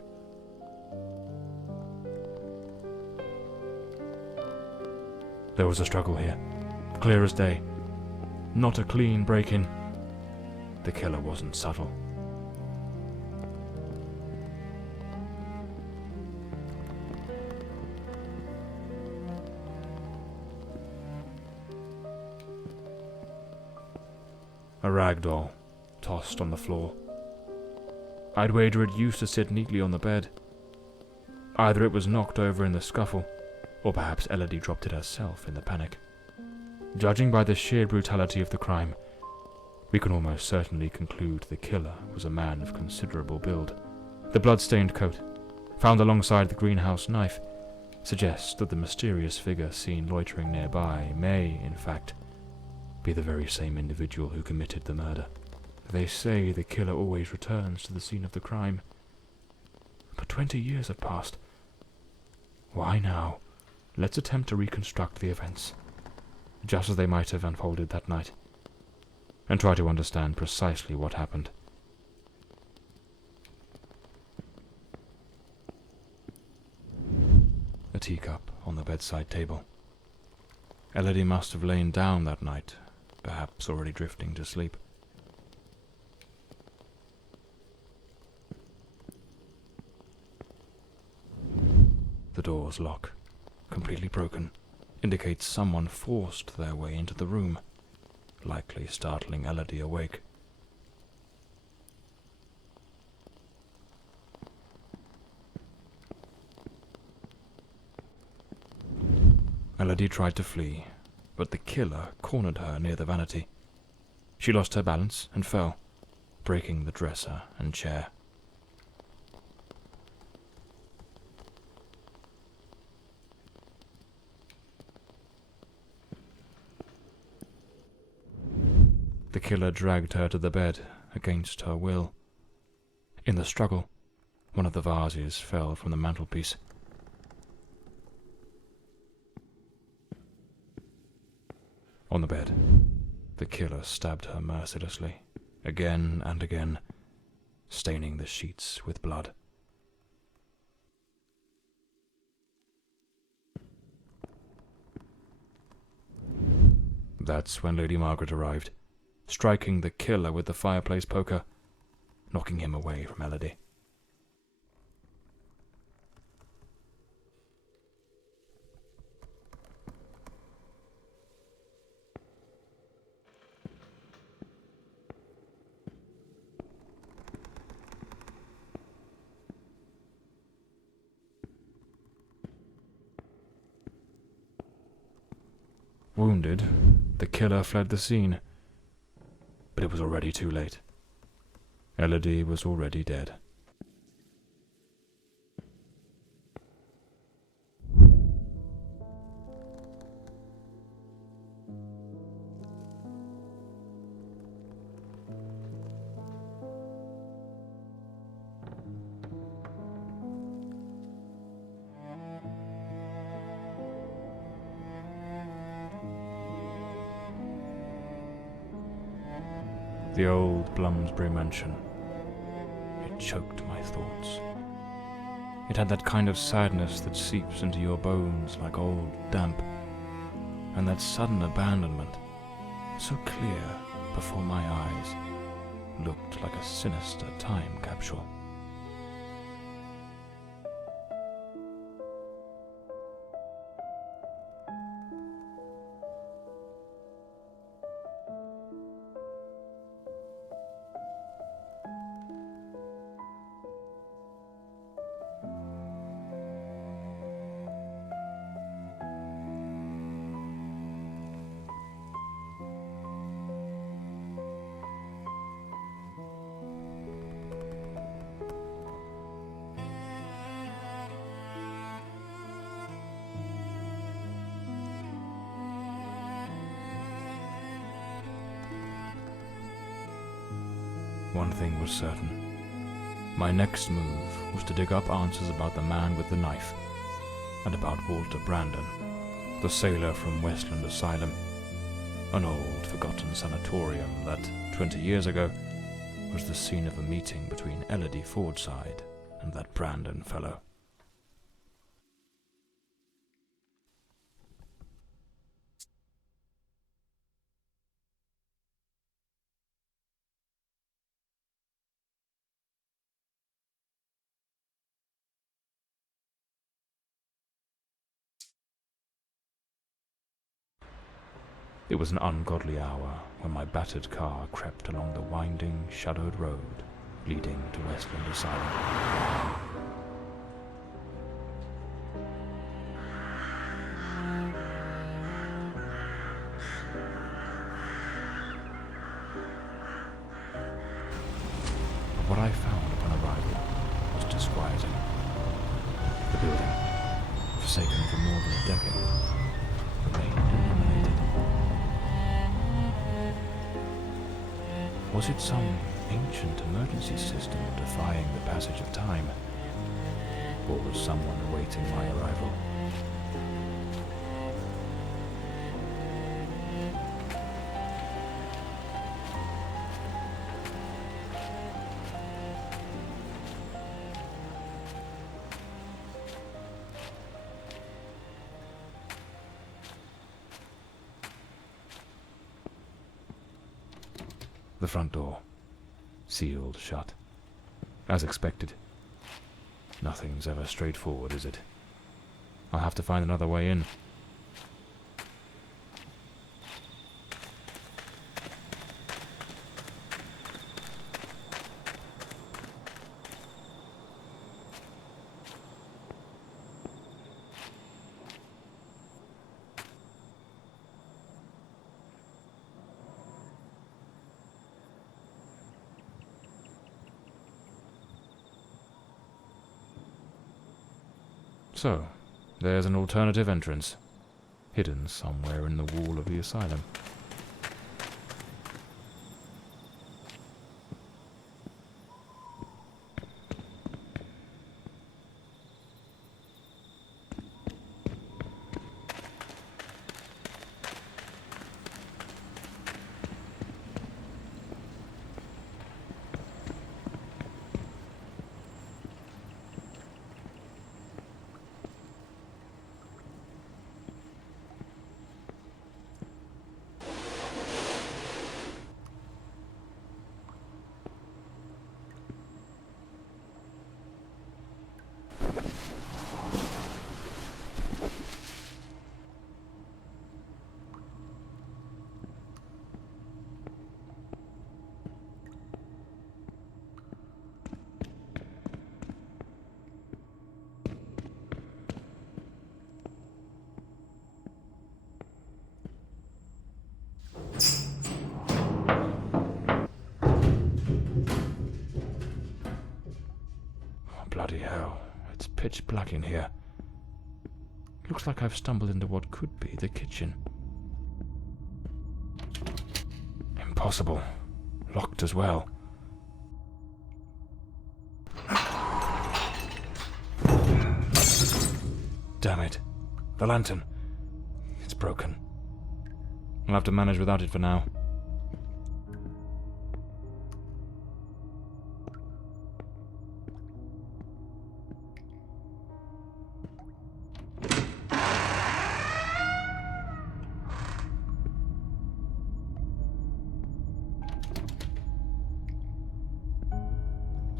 There was a struggle here, clear as day. Not a clean break-in. The killer wasn't subtle. A rag doll, tossed on the floor. I'd wager it used to sit neatly on the bed. Either it was knocked over in the scuffle, or perhaps Elodie dropped it herself in the panic. Judging by the sheer brutality of the crime, we can almost certainly conclude the killer was a man of considerable build. The blood-stained coat, found alongside the greenhouse knife, suggests that the mysterious figure seen loitering nearby may, in fact, be the very same individual who committed the murder. They say the killer always returns to the scene of the crime. But 20 years have passed. Why now? Let's attempt to reconstruct the events, just as they might have unfolded that night, and try to understand precisely what happened. A teacup on the bedside table. Elodie must have lain down that night, perhaps already drifting to sleep. The door's lock, completely broken, indicates someone forced their way into the room, likely startling Elodie awake. Elodie tried to flee, but the killer cornered her near the vanity. She lost her balance and fell, breaking the dresser and chair. The killer dragged her to the bed against her will. In the struggle, one of the vases fell from the mantelpiece. On the bed, the killer stabbed her mercilessly, again and again, staining the sheets with blood. That's when Lady Margaret arrived, striking the killer with the fireplace poker, knocking him away from Elodie. Wounded, the killer fled the scene, but it was already too late. Elodie was already dead. The old Bloomsbury mansion. It choked my thoughts. It had that kind of sadness that seeps into your bones like old damp, and that sudden abandonment, so clear before my eyes, looked like a sinister time capsule. One thing was certain. My next move was to dig up answers about the man with the knife, and about Walter Brandon, the sailor from Westland Asylum, an old forgotten sanatorium that, 20 years ago, was the scene of a meeting between Elodie Fordside and that Brandon fellow. It was an ungodly hour when my battered car crept along the winding, shadowed road leading to Westland Asylum. But what I found upon arrival was disquieting. The building, forsaken for more than a decade, remained illuminated. Was it some ancient emergency system defying the passage of time? Or was someone awaiting my arrival? The front door, sealed shut. As expected. Nothing's ever straightforward, is it? I'll have to find another way in. So, there's an alternative entrance, hidden somewhere in the wall of the asylum. pitch black in here. Looks like I've stumbled into what could be the kitchen. Impossible. Locked as well. Damn it. The lantern. It's broken. I'll have to manage without it for now.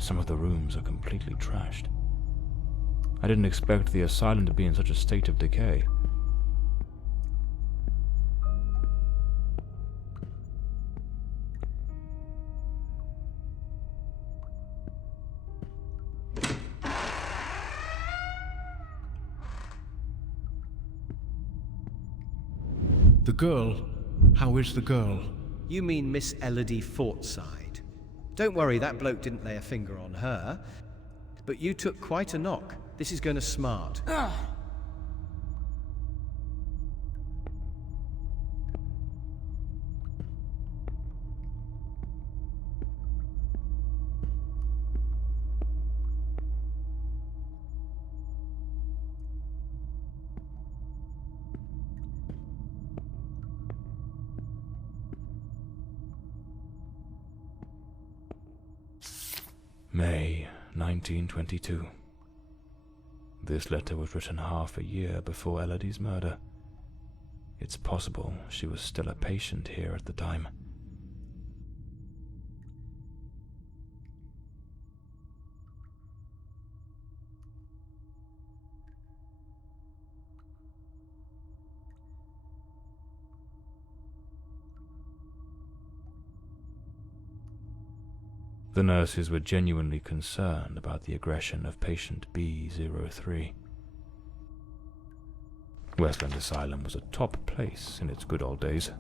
Some of the rooms are completely trashed. I didn't expect the asylum to be in such a state of decay. The girl? How is the girl? You mean Miss Elodie Fordsайd. Don't worry, that bloke didn't lay a finger on her. But you took quite a knock. This is going to smart. May 1922. This letter was written half a year before Elodie's murder. It's possible she was still a patient here at the time. The nurses were genuinely concerned about the aggression of patient B03. Westland Asylum was a top place in its good old days.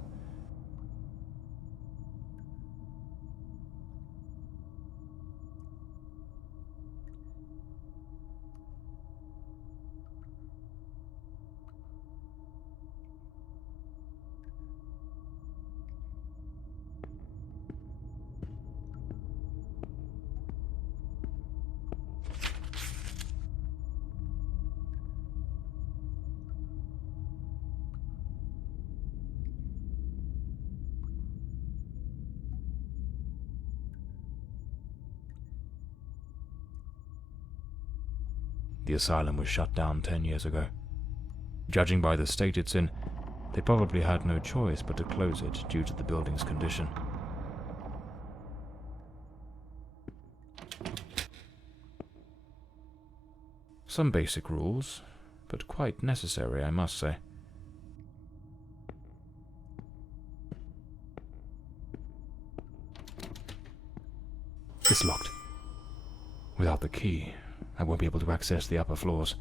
The asylum was shut down 10 years ago. Judging by the state it's in, they probably had no choice but to close it due to the building's condition. Some basic rules, but quite necessary, I must say. It's locked. Without the key, I won't be able to access the upper floors.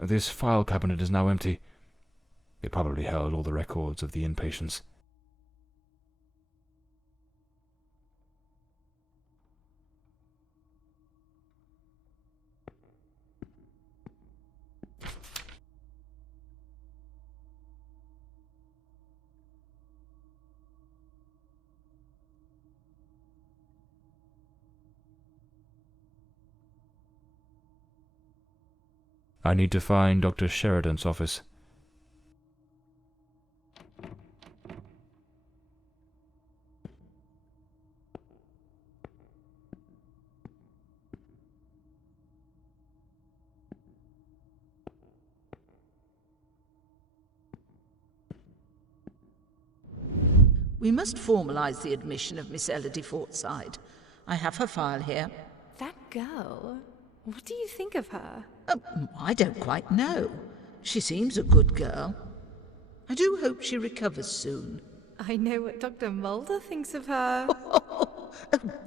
This file cabinet is now empty. It probably held all the records of the inpatients. I need to find Dr. Sheridan's office. We must formalise the admission of Miss Elodie Fordsайd. I have her file here. That girl? What do you think of her? I don't quite know. She seems a good girl. I do hope she recovers soon. I know what Dr. Mulder thinks of her. Oh,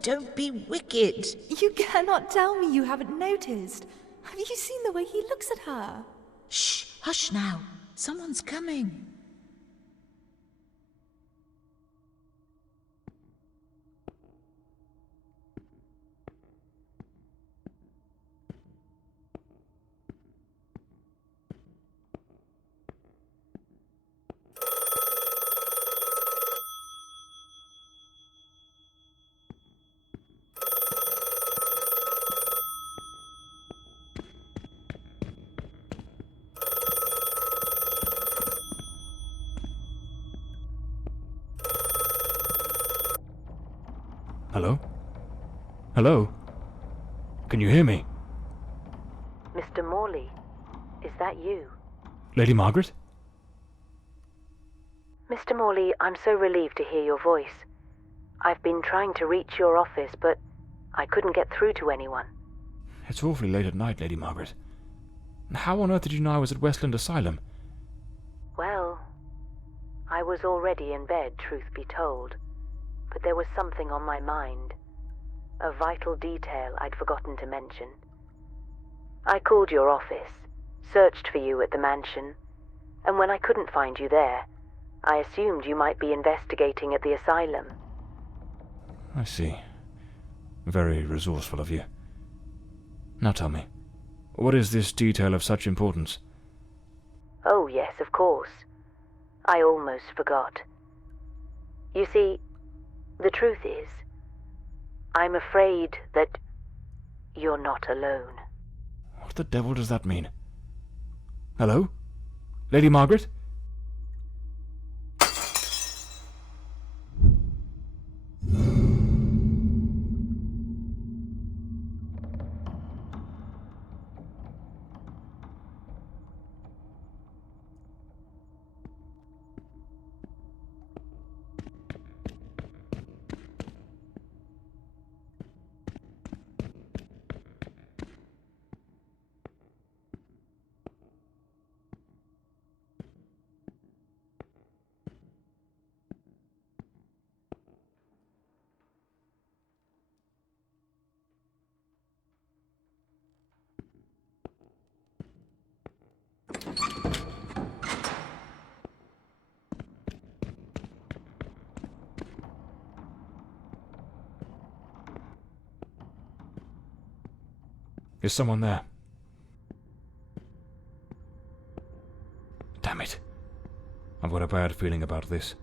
don't be wicked. You cannot tell me you haven't noticed. Have you seen the way he looks at her? Shh, hush now. Someone's coming. Hello? Hello? Can you hear me? Mr. Morley, is that you? Lady Margaret? Mr. Morley, I'm so relieved to hear your voice. I've been trying to reach your office, but I couldn't get through to anyone. It's awfully late at night, Lady Margaret. How on earth did you know I was at Westland Asylum? Well, I was already in bed, truth be told. But there was something on my mind. A vital detail I'd forgotten to mention. I called your office, searched for you at the mansion, and when I couldn't find you there, I assumed you might be investigating at the asylum. I see. Very resourceful of you. Now tell me, what is this detail of such importance? Oh yes, of course. I almost forgot. You see, the truth is, I'm afraid that you're not alone. What the devil does that mean? Hello? Lady Margaret? Is someone there? Damn it. I've got a bad feeling about this.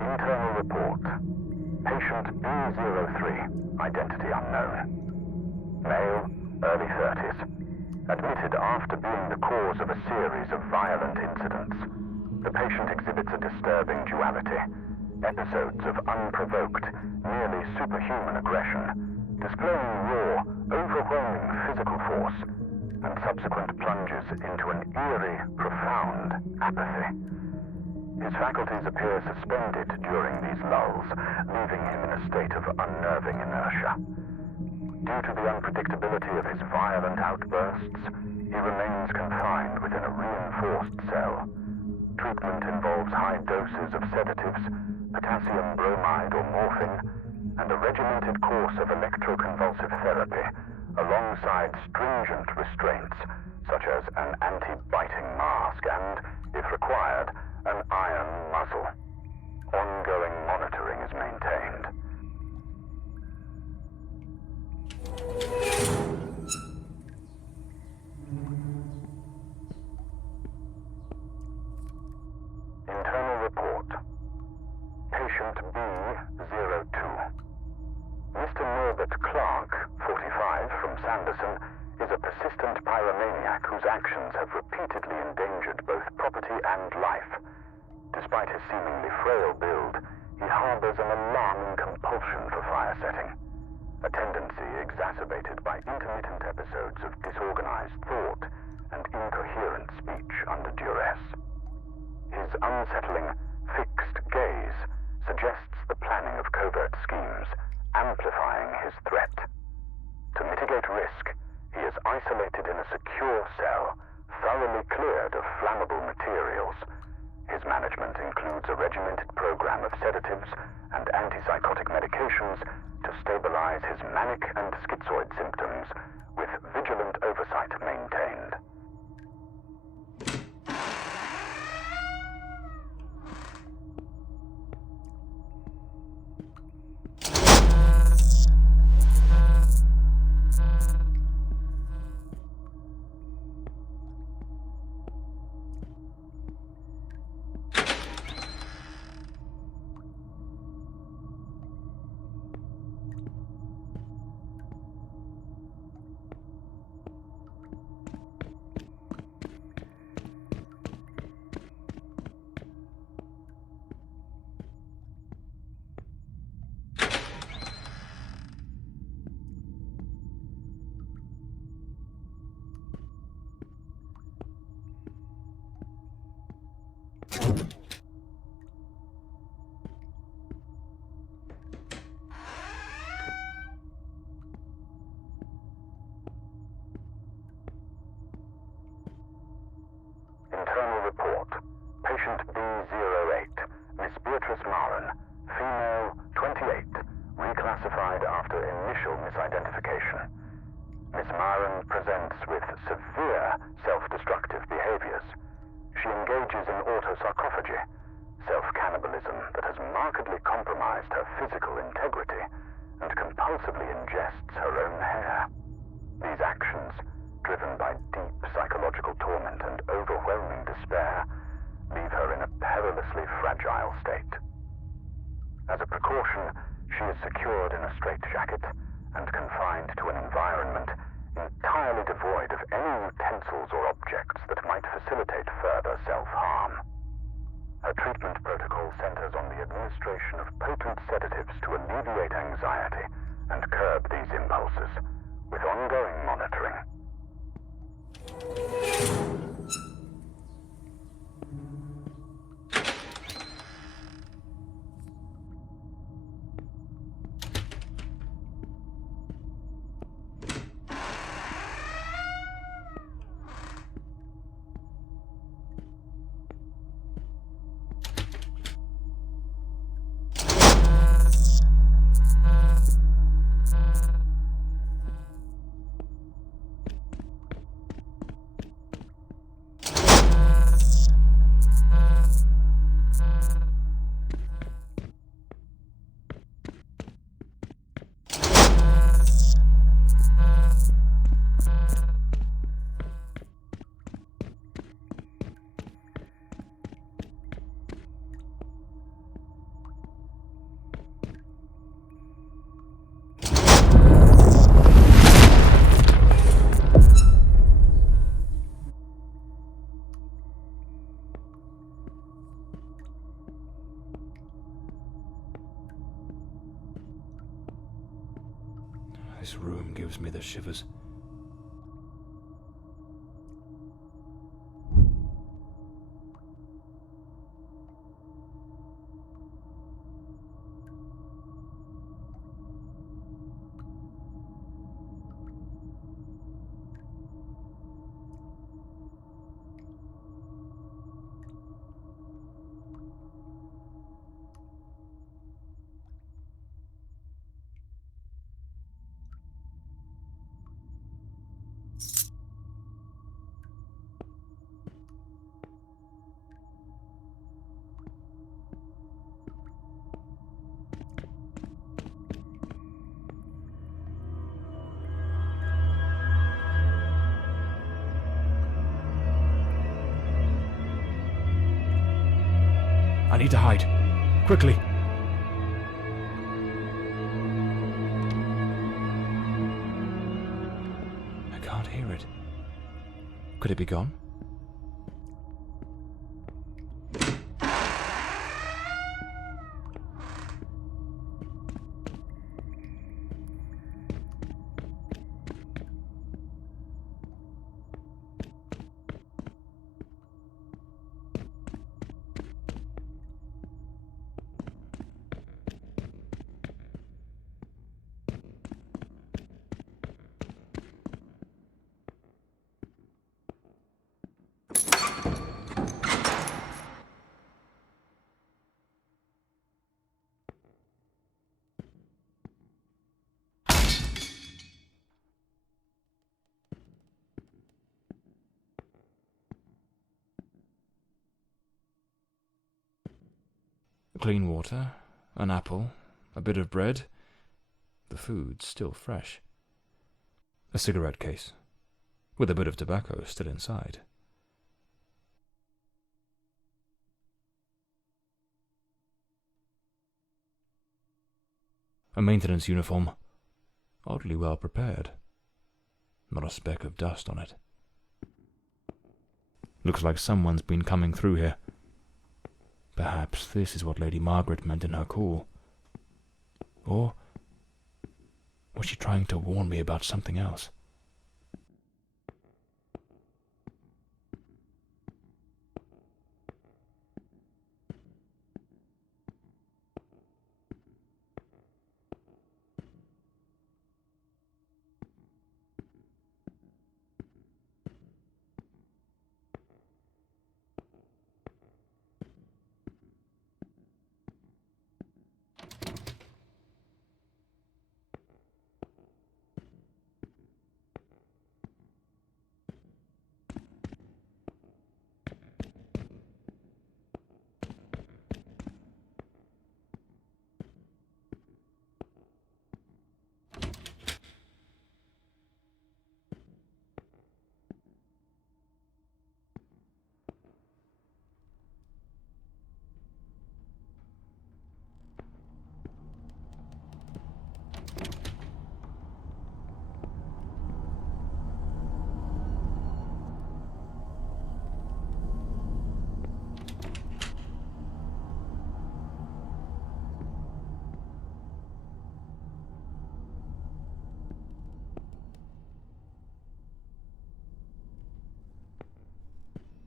Internal report. Patient B03, identity unknown. Male, early 30s. Admitted after being the cause of a series of violent incidents. The patient exhibits a disturbing duality. Episodes of unprovoked, nearly superhuman aggression, displaying raw, overwhelming physical force, and subsequent plunges into an eerie, profound apathy. His faculties appear suspended during these lulls, leaving him in a state of unnerving inertia. Due to the unpredictability of his violent outbursts, he remains confined within a reinforced cell. Treatment involves high doses of sedatives, potassium bromide or morphine, and a regimented course of electroconvulsive therapy, alongside stringent restraints, such as an anti-biting mask and, if required, an iron muzzle. Ongoing monitoring is maintained. Internal report. Patient B02. Mr. Norbert Clark, 45, from Sanderson, is a persistent pyromaniac whose actions have repeatedly endangered both property and life. Despite his seemingly frail build, he harbors an alarming compulsion for fire setting, a tendency exacerbated by intermittent episodes of disorganized thought and incoherent speech under duress. His unsettling, fixed gaze suggests the planning of covert schemes, amplifying his threat. To mitigate risk, he is isolated in a secure cell, thoroughly cleared of flammable materials. His management includes a regimented program of sedatives and antipsychotic medications to stabilize his manic and schizoid symptoms, with vigilant oversight maintained. Internal report. Patient B08, Miss Beatrice Maren, female, 28, reclassified after initial misidentification. Miss Maren presents with severe self-destructive behaviors. She engages in autosarcophagy, self-cannibalism that has markedly compromised her physical integrity and compulsively ingests her own hair. These actions, driven by deep psychological torment and overwhelming despair, leave her in a perilously fragile state. As a precaution, she is secured in a straitjacket and confined to an environment entirely devoid of any utensils or objects that might facilitate further self-harm. Her treatment protocol centers on the administration of potent sedatives to alleviate anxiety and curb these impulses, with ongoing monitoring. This room gives me the shivers. I need to hide. Quickly! I can't hear it. Could it be gone? Clean water, an apple, a bit of bread. The food's still fresh. A cigarette case, with a bit of tobacco still inside. A maintenance uniform, oddly well prepared. Not a speck of dust on it. Looks like someone's been coming through here. Perhaps this is what Lady Margaret meant in her call. Or was she trying to warn me about something else?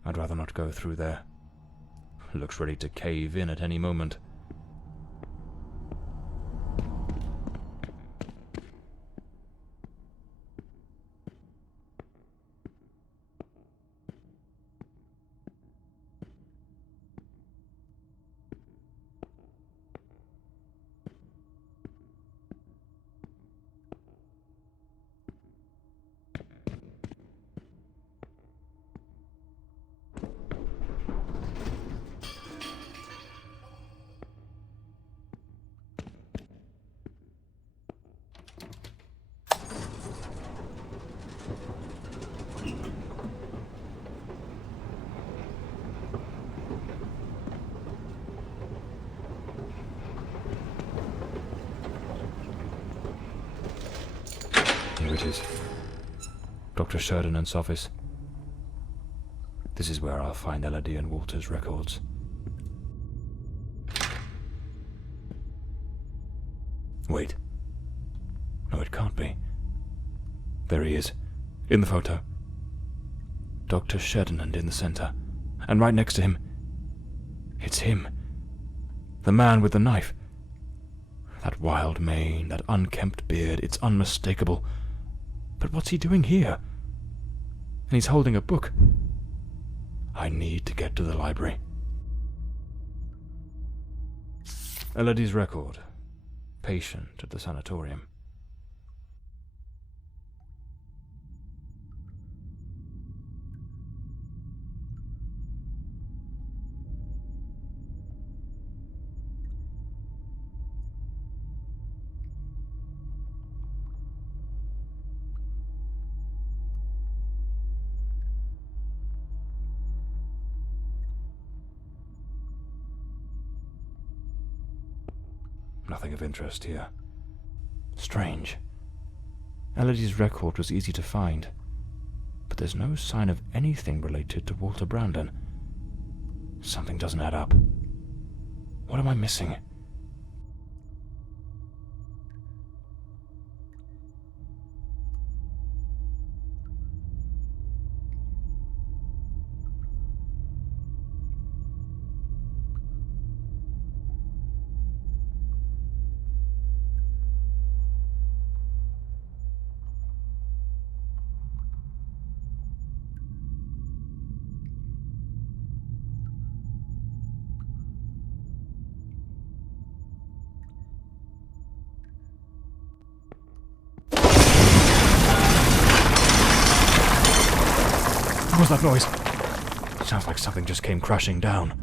I'd rather not go through there. Looks ready to cave in at any moment. Here it is. Dr. Sheridan's office. This is where I'll find Elodie and Walter's records. Wait. No, it can't be. There he is, in the photo. Dr. Sheddenand in the center, and right next to him, it's him. The man with the knife. That wild mane, that unkempt beard, it's unmistakable. But what's he doing here? And he's holding a book. I need to get to the library. Elodie's record. Patient at the sanatorium. Nothing of interest here. Strange. Elodie's record was easy to find, but there's no sign of anything related to Walter Brandon. Something doesn't add up. What am I missing? What was that noise? Sounds like something just came crashing down.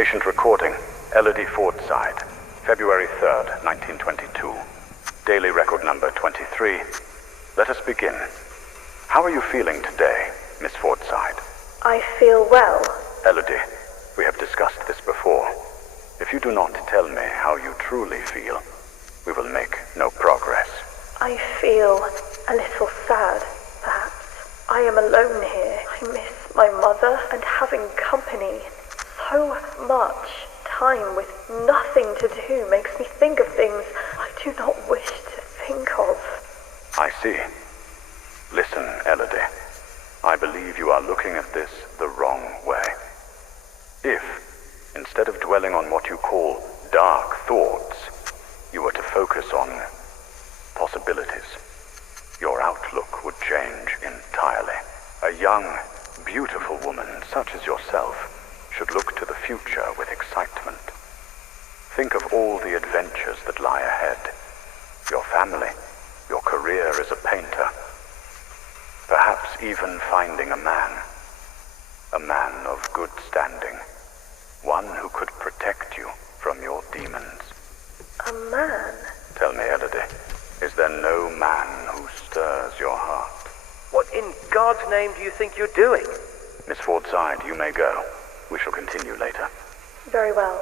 Patient recording, Elodie Fordside, February 3rd, 1922. Daily record number 23. Let us begin. How are you feeling today, Miss Fordside? I feel well. Elodie, we have discussed this before. If you do not tell me how you truly feel, we will make no progress. I feel a little sad, perhaps. I am alone here. I miss my mother and having company. So much time with nothing to do makes me think of things I do not wish to think of. I see. Listen, Elodie. I believe you are looking at this the wrong way. If, instead of dwelling on what you call dark thoughts, you were to focus on possibilities, your outlook would change entirely. A young, beautiful woman such as yourself should look to the future with excitement. Think of all the adventures that lie ahead. Your family, your career as a painter. Perhaps even finding a man of good standing. One who could protect you from your demons. A man? Tell me, Elodie, is there no man who stirs your heart? What in God's name do you think you're doing? Miss Fordside, you may go. We shall continue later. Very well.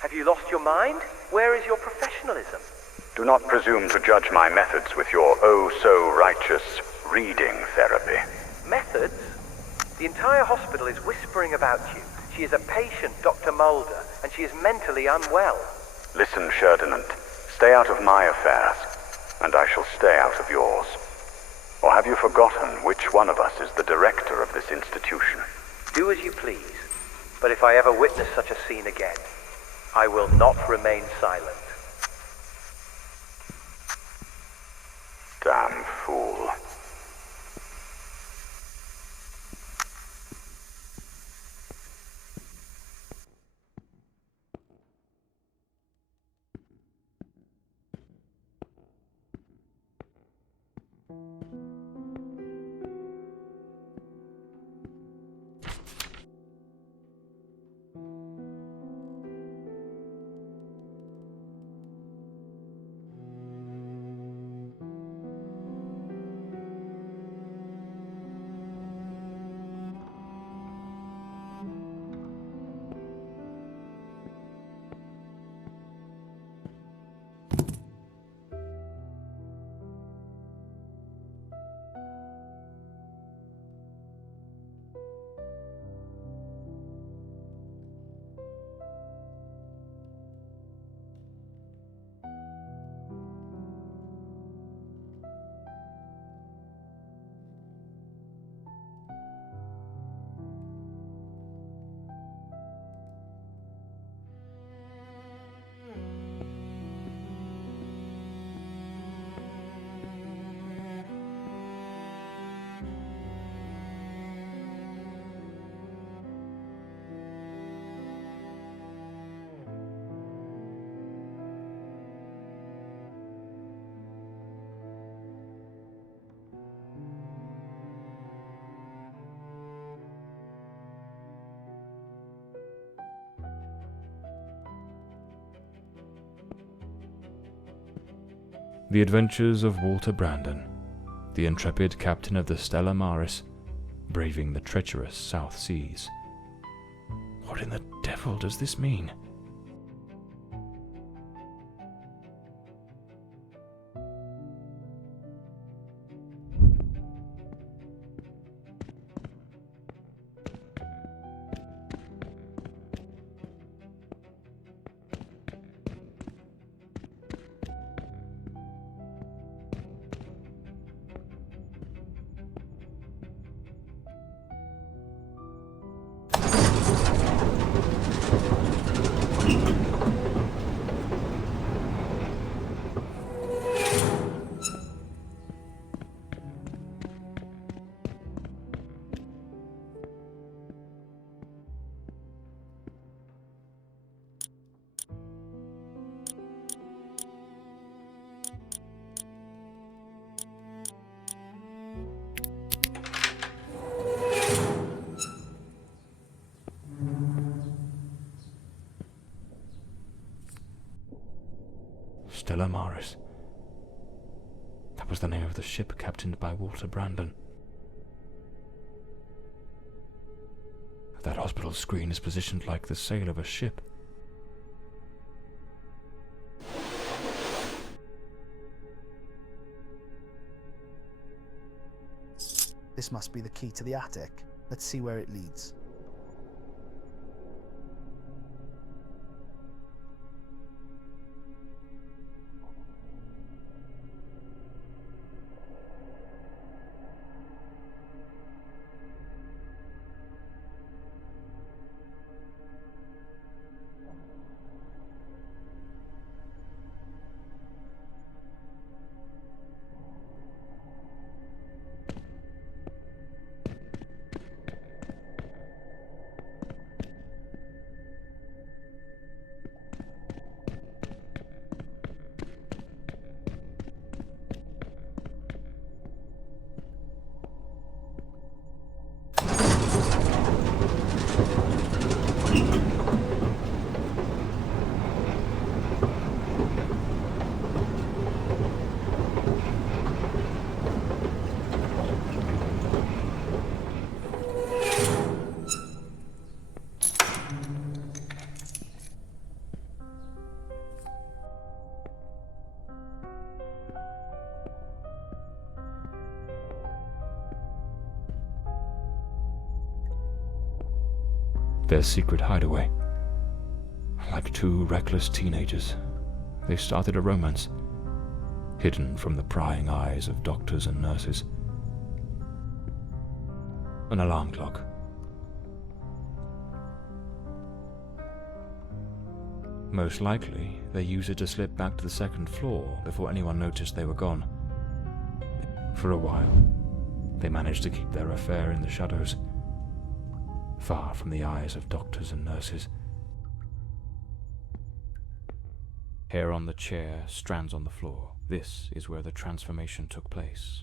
Have you lost your mind? Where is your professionalism? Do not presume to judge my methods with your oh-so-righteous reading therapy. Methods? The entire hospital is whispering about you. She is a patient, Dr. Mulder, and she is mentally unwell. Listen, Ferdinand. Stay out of my affairs, and I shall stay out of yours. Or have you forgotten which one of us is the director of this institution? Do as you please, but if I ever witness such a scene again, I will not remain silent. Damn fool. The Adventures of Walter Brandon, the intrepid captain of the Stella Maris, braving the treacherous South Seas. What in the devil does this mean? Stella Maris. That was the name of the ship captained by Walter Brandon. That hospital screen is positioned like the sail of a ship. This must be the key to the attic. Let's see where it leads. Their secret hideaway. Like two reckless teenagers, they started a romance, hidden from the prying eyes of doctors and nurses. An alarm clock. Most likely, they used it to slip back to the second floor before anyone noticed they were gone. For a while, they managed to keep their affair in the shadows, far from the eyes of doctors and nurses. Hair on the chair, strands on the floor. This is where the transformation took place.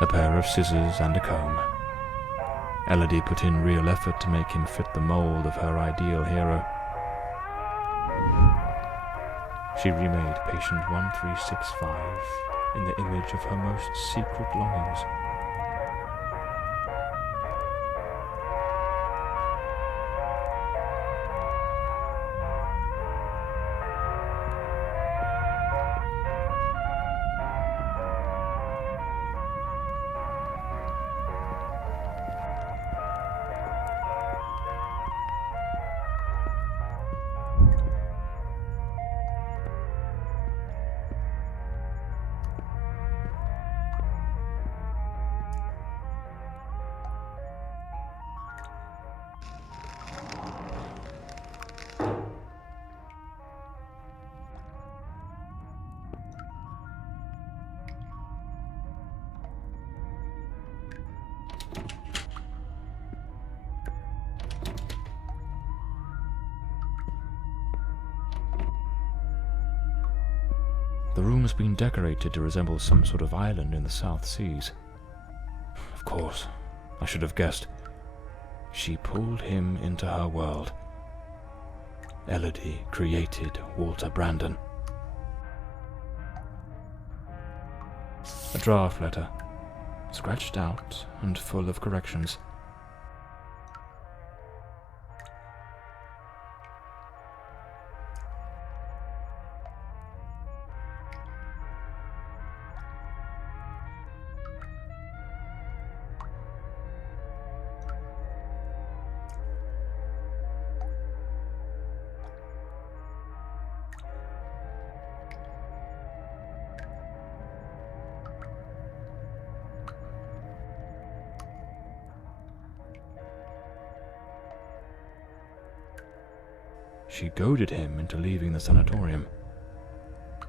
A pair of scissors and a comb. Elodie put in real effort to make him fit the mold of her ideal hero. She remade patient 1365 in the image of her most secret longings. The room has been decorated to resemble some sort of island in the South Seas. Of course, I should have guessed. She pulled him into her world. Elodie created Walter Brandon. A draft letter, scratched out and full of corrections. She goaded him into leaving the sanatorium.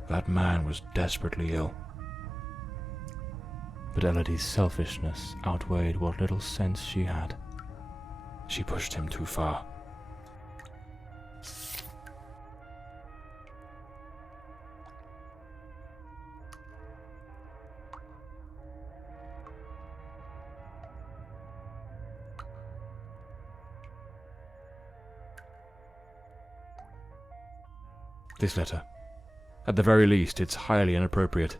That man was desperately ill. But Elodie's selfishness outweighed what little sense she had. She pushed him too far. This letter. At the very least, it's highly inappropriate.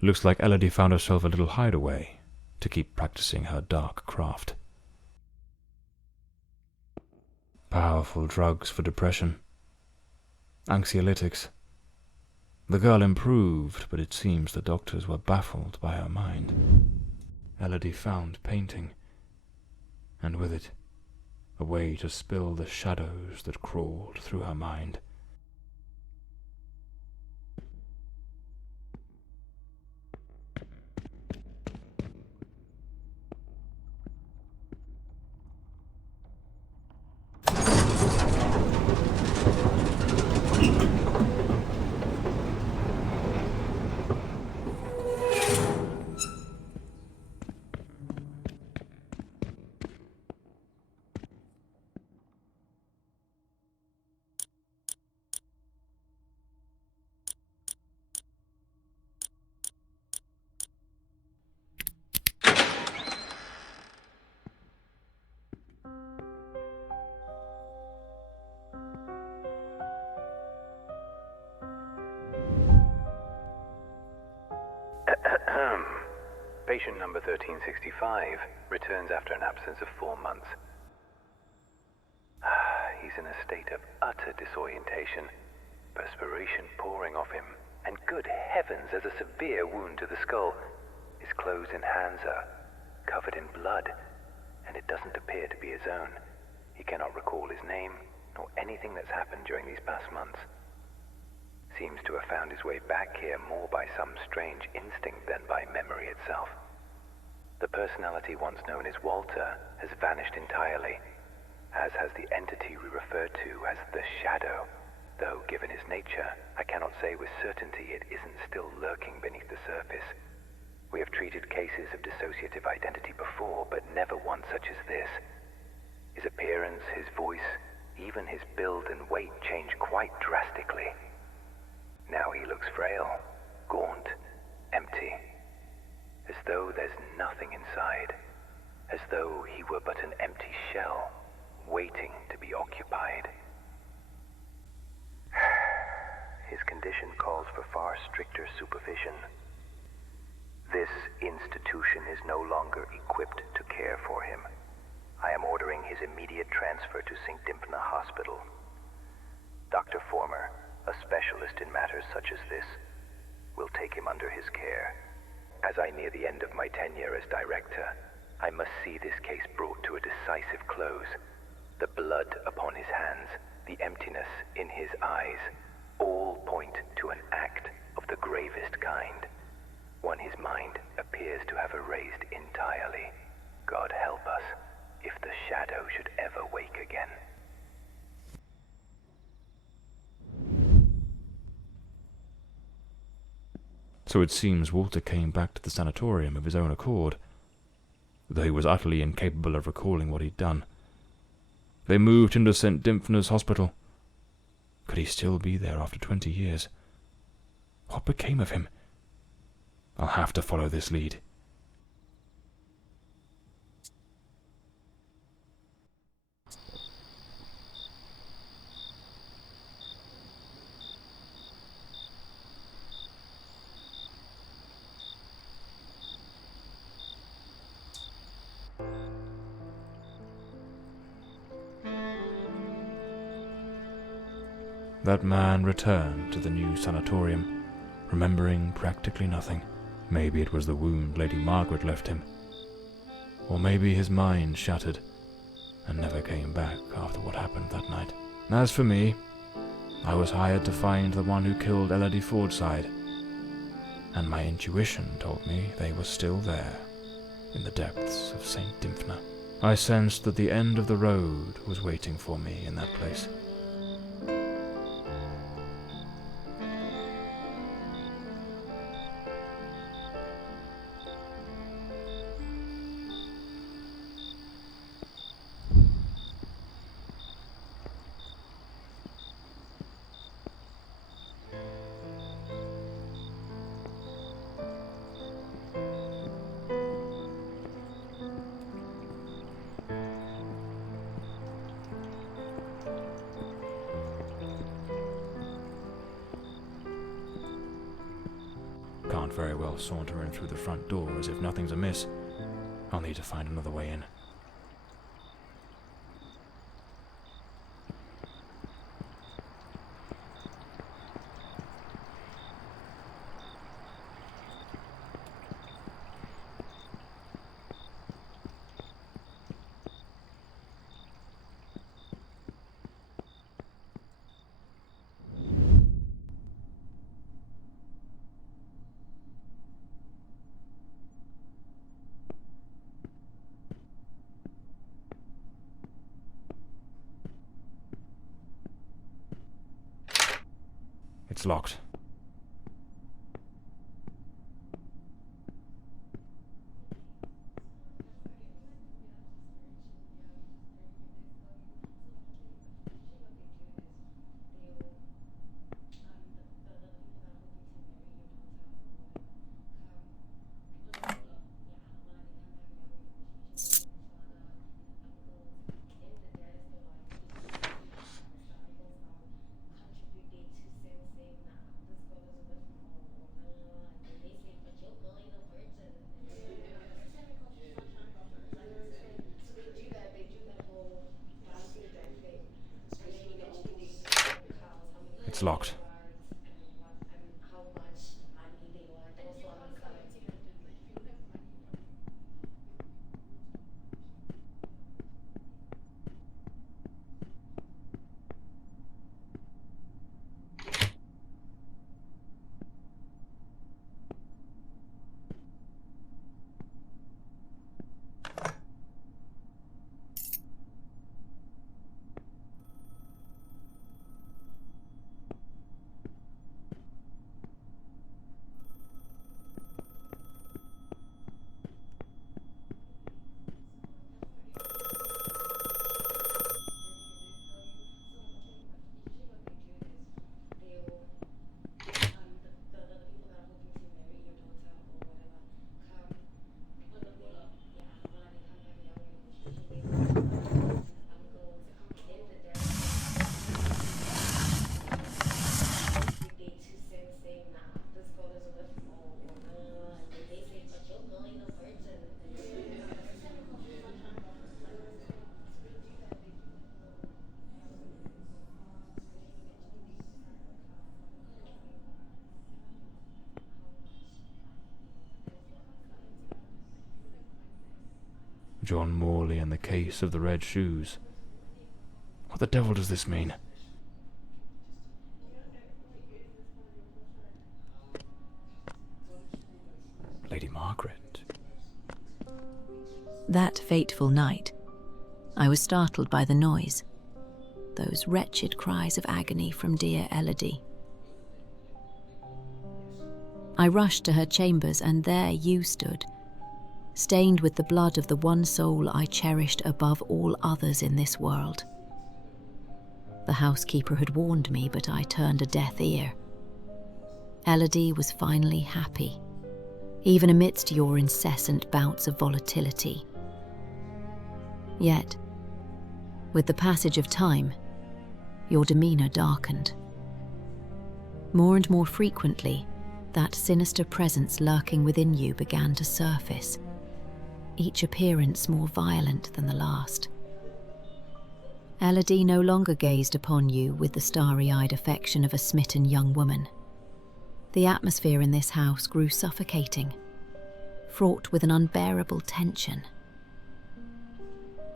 Looks like Elodie found herself a little hideaway to keep practicing her dark craft. Powerful drugs for depression. Anxiolytics. The girl improved, but it seems the doctors were baffled by her mind. Elodie found painting, and with it, a way to spill the shadows that crawled through her mind. Patient number 1365 returns after an absence of 4 months. He's in a state of utter disorientation, perspiration pouring off him, and good heavens, there's a severe wound to the skull. His clothes and hands are covered in blood, and it doesn't appear to be his own. He cannot recall his name, nor anything that's happened during these past months. Seems to have found his way back here more by some strange instinct than by memory itself. The personality once known as Walter has vanished entirely, as has the entity we refer to as the Shadow, though given his nature, I cannot say with certainty it isn't still lurking beneath the surface. We have treated cases of dissociative identity before, but never one such as this. His appearance, his voice, even his build and weight change quite drastically. Now he looks frail, gaunt, empty, as though there's nothing inside, as though he were but an empty shell, waiting to be occupied. His condition calls for far stricter supervision. This institution is no longer equipped to care for him. I am ordering his immediate transfer to St. Dymphna Hospital. Dr. Former, a specialist in matters such as this, will take him under his care. As I near the end of my tenure as director, I must see this case brought to a decisive close. The blood upon his hands, the emptiness in his eyes, all point to an act of the gravest kind. One his mind appears to have erased entirely. God help us, if the Shadow should ever wake again. So it seems Walter came back to the sanatorium of his own accord, though he was utterly incapable of recalling what he'd done. They moved him to St. Dymphna's Hospital. Could he still be there after 20 years? What became of him? I'll have to follow this lead. That man returned to the new sanatorium, remembering practically nothing. Maybe it was the wound Lady Margaret left him. Or maybe his mind shattered and never came back after what happened that night. As for me, I was hired to find the one who killed Elodie Fordsайd, and my intuition told me they were still there, in the depths of St. Dymphna. I sensed that the end of the road was waiting for me in that place. Can't very well saunter in through the front door as if nothing's amiss. I'll need to find another way in. It's locked. It's locked. John Morley and the case of the red shoes. What the devil does this mean? Lady Margaret. That fateful night, I was startled by the noise, those wretched cries of agony from dear Elodie. I rushed to her chambers, and there you stood, stained with the blood of the one soul I cherished above all others in this world. The housekeeper had warned me, but I turned a deaf ear. Elodie was finally happy, even amidst your incessant bouts of volatility. Yet, with the passage of time, your demeanour darkened. More and more frequently, that sinister presence lurking within you began to surface, each appearance more violent than the last. Elodie no longer gazed upon you with the starry-eyed affection of a smitten young woman. The atmosphere in this house grew suffocating, fraught with an unbearable tension.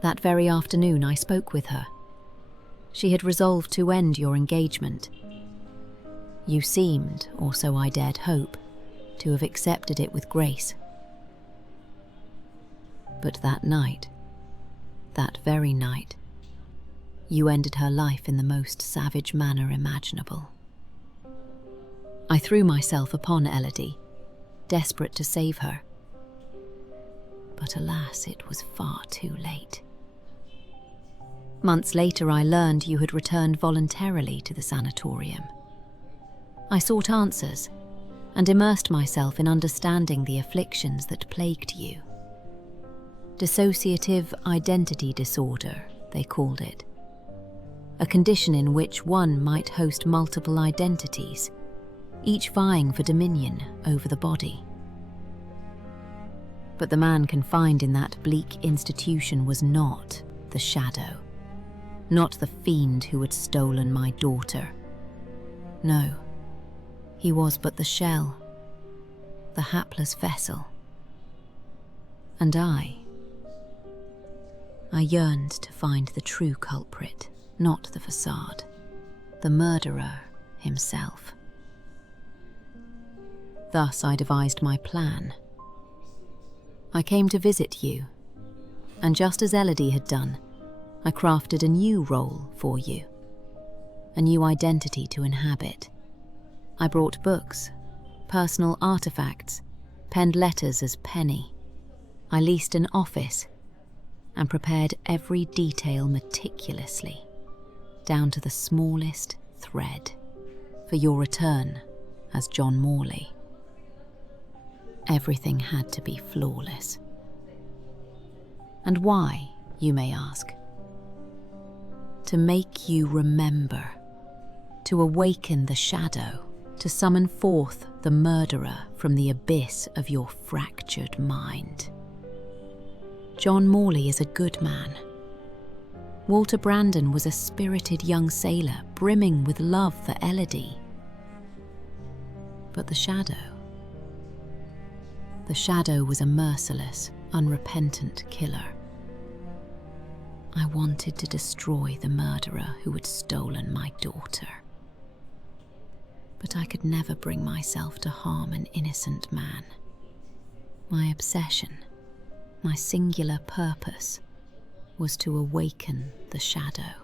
That very afternoon I spoke with her. she had resolved to end your engagement. You seemed, or so I dared hope, to have accepted it with grace. But that night, that very night, you ended her life in the most savage manner imaginable. I threw myself upon Elodie, desperate to save her. But alas, it was far too late. Months later, I learned you had returned voluntarily to the sanatorium. I sought answers and immersed myself in understanding the afflictions that plagued you. Dissociative identity disorder, they called it. A condition in which one might host multiple identities, each vying for dominion over the body. But the man confined in that bleak institution was not the shadow, not the fiend who had stolen my daughter. No, he was but the shell, the hapless vessel. And I yearned to find the true culprit, not the facade, the murderer himself. Thus I devised my plan. I came to visit you, and just as Elodie had done, I crafted a new role for you, a new identity to inhabit. I brought books, personal artifacts, penned letters as Penny. I leased an office and prepared every detail meticulously, down to the smallest thread, for your return as John Morley. Everything had to be flawless. And why, you may ask? To make you remember, to awaken the shadow, to summon forth the murderer from the abyss of your fractured mind. John Morley is a good man. Walter Brandon was a spirited young sailor, brimming with love for Elodie. But the shadow was a merciless, unrepentant killer. I wanted to destroy the murderer who had stolen my daughter. But I could never bring myself to harm an innocent man. My obsession, my singular purpose, was to awaken the shadow.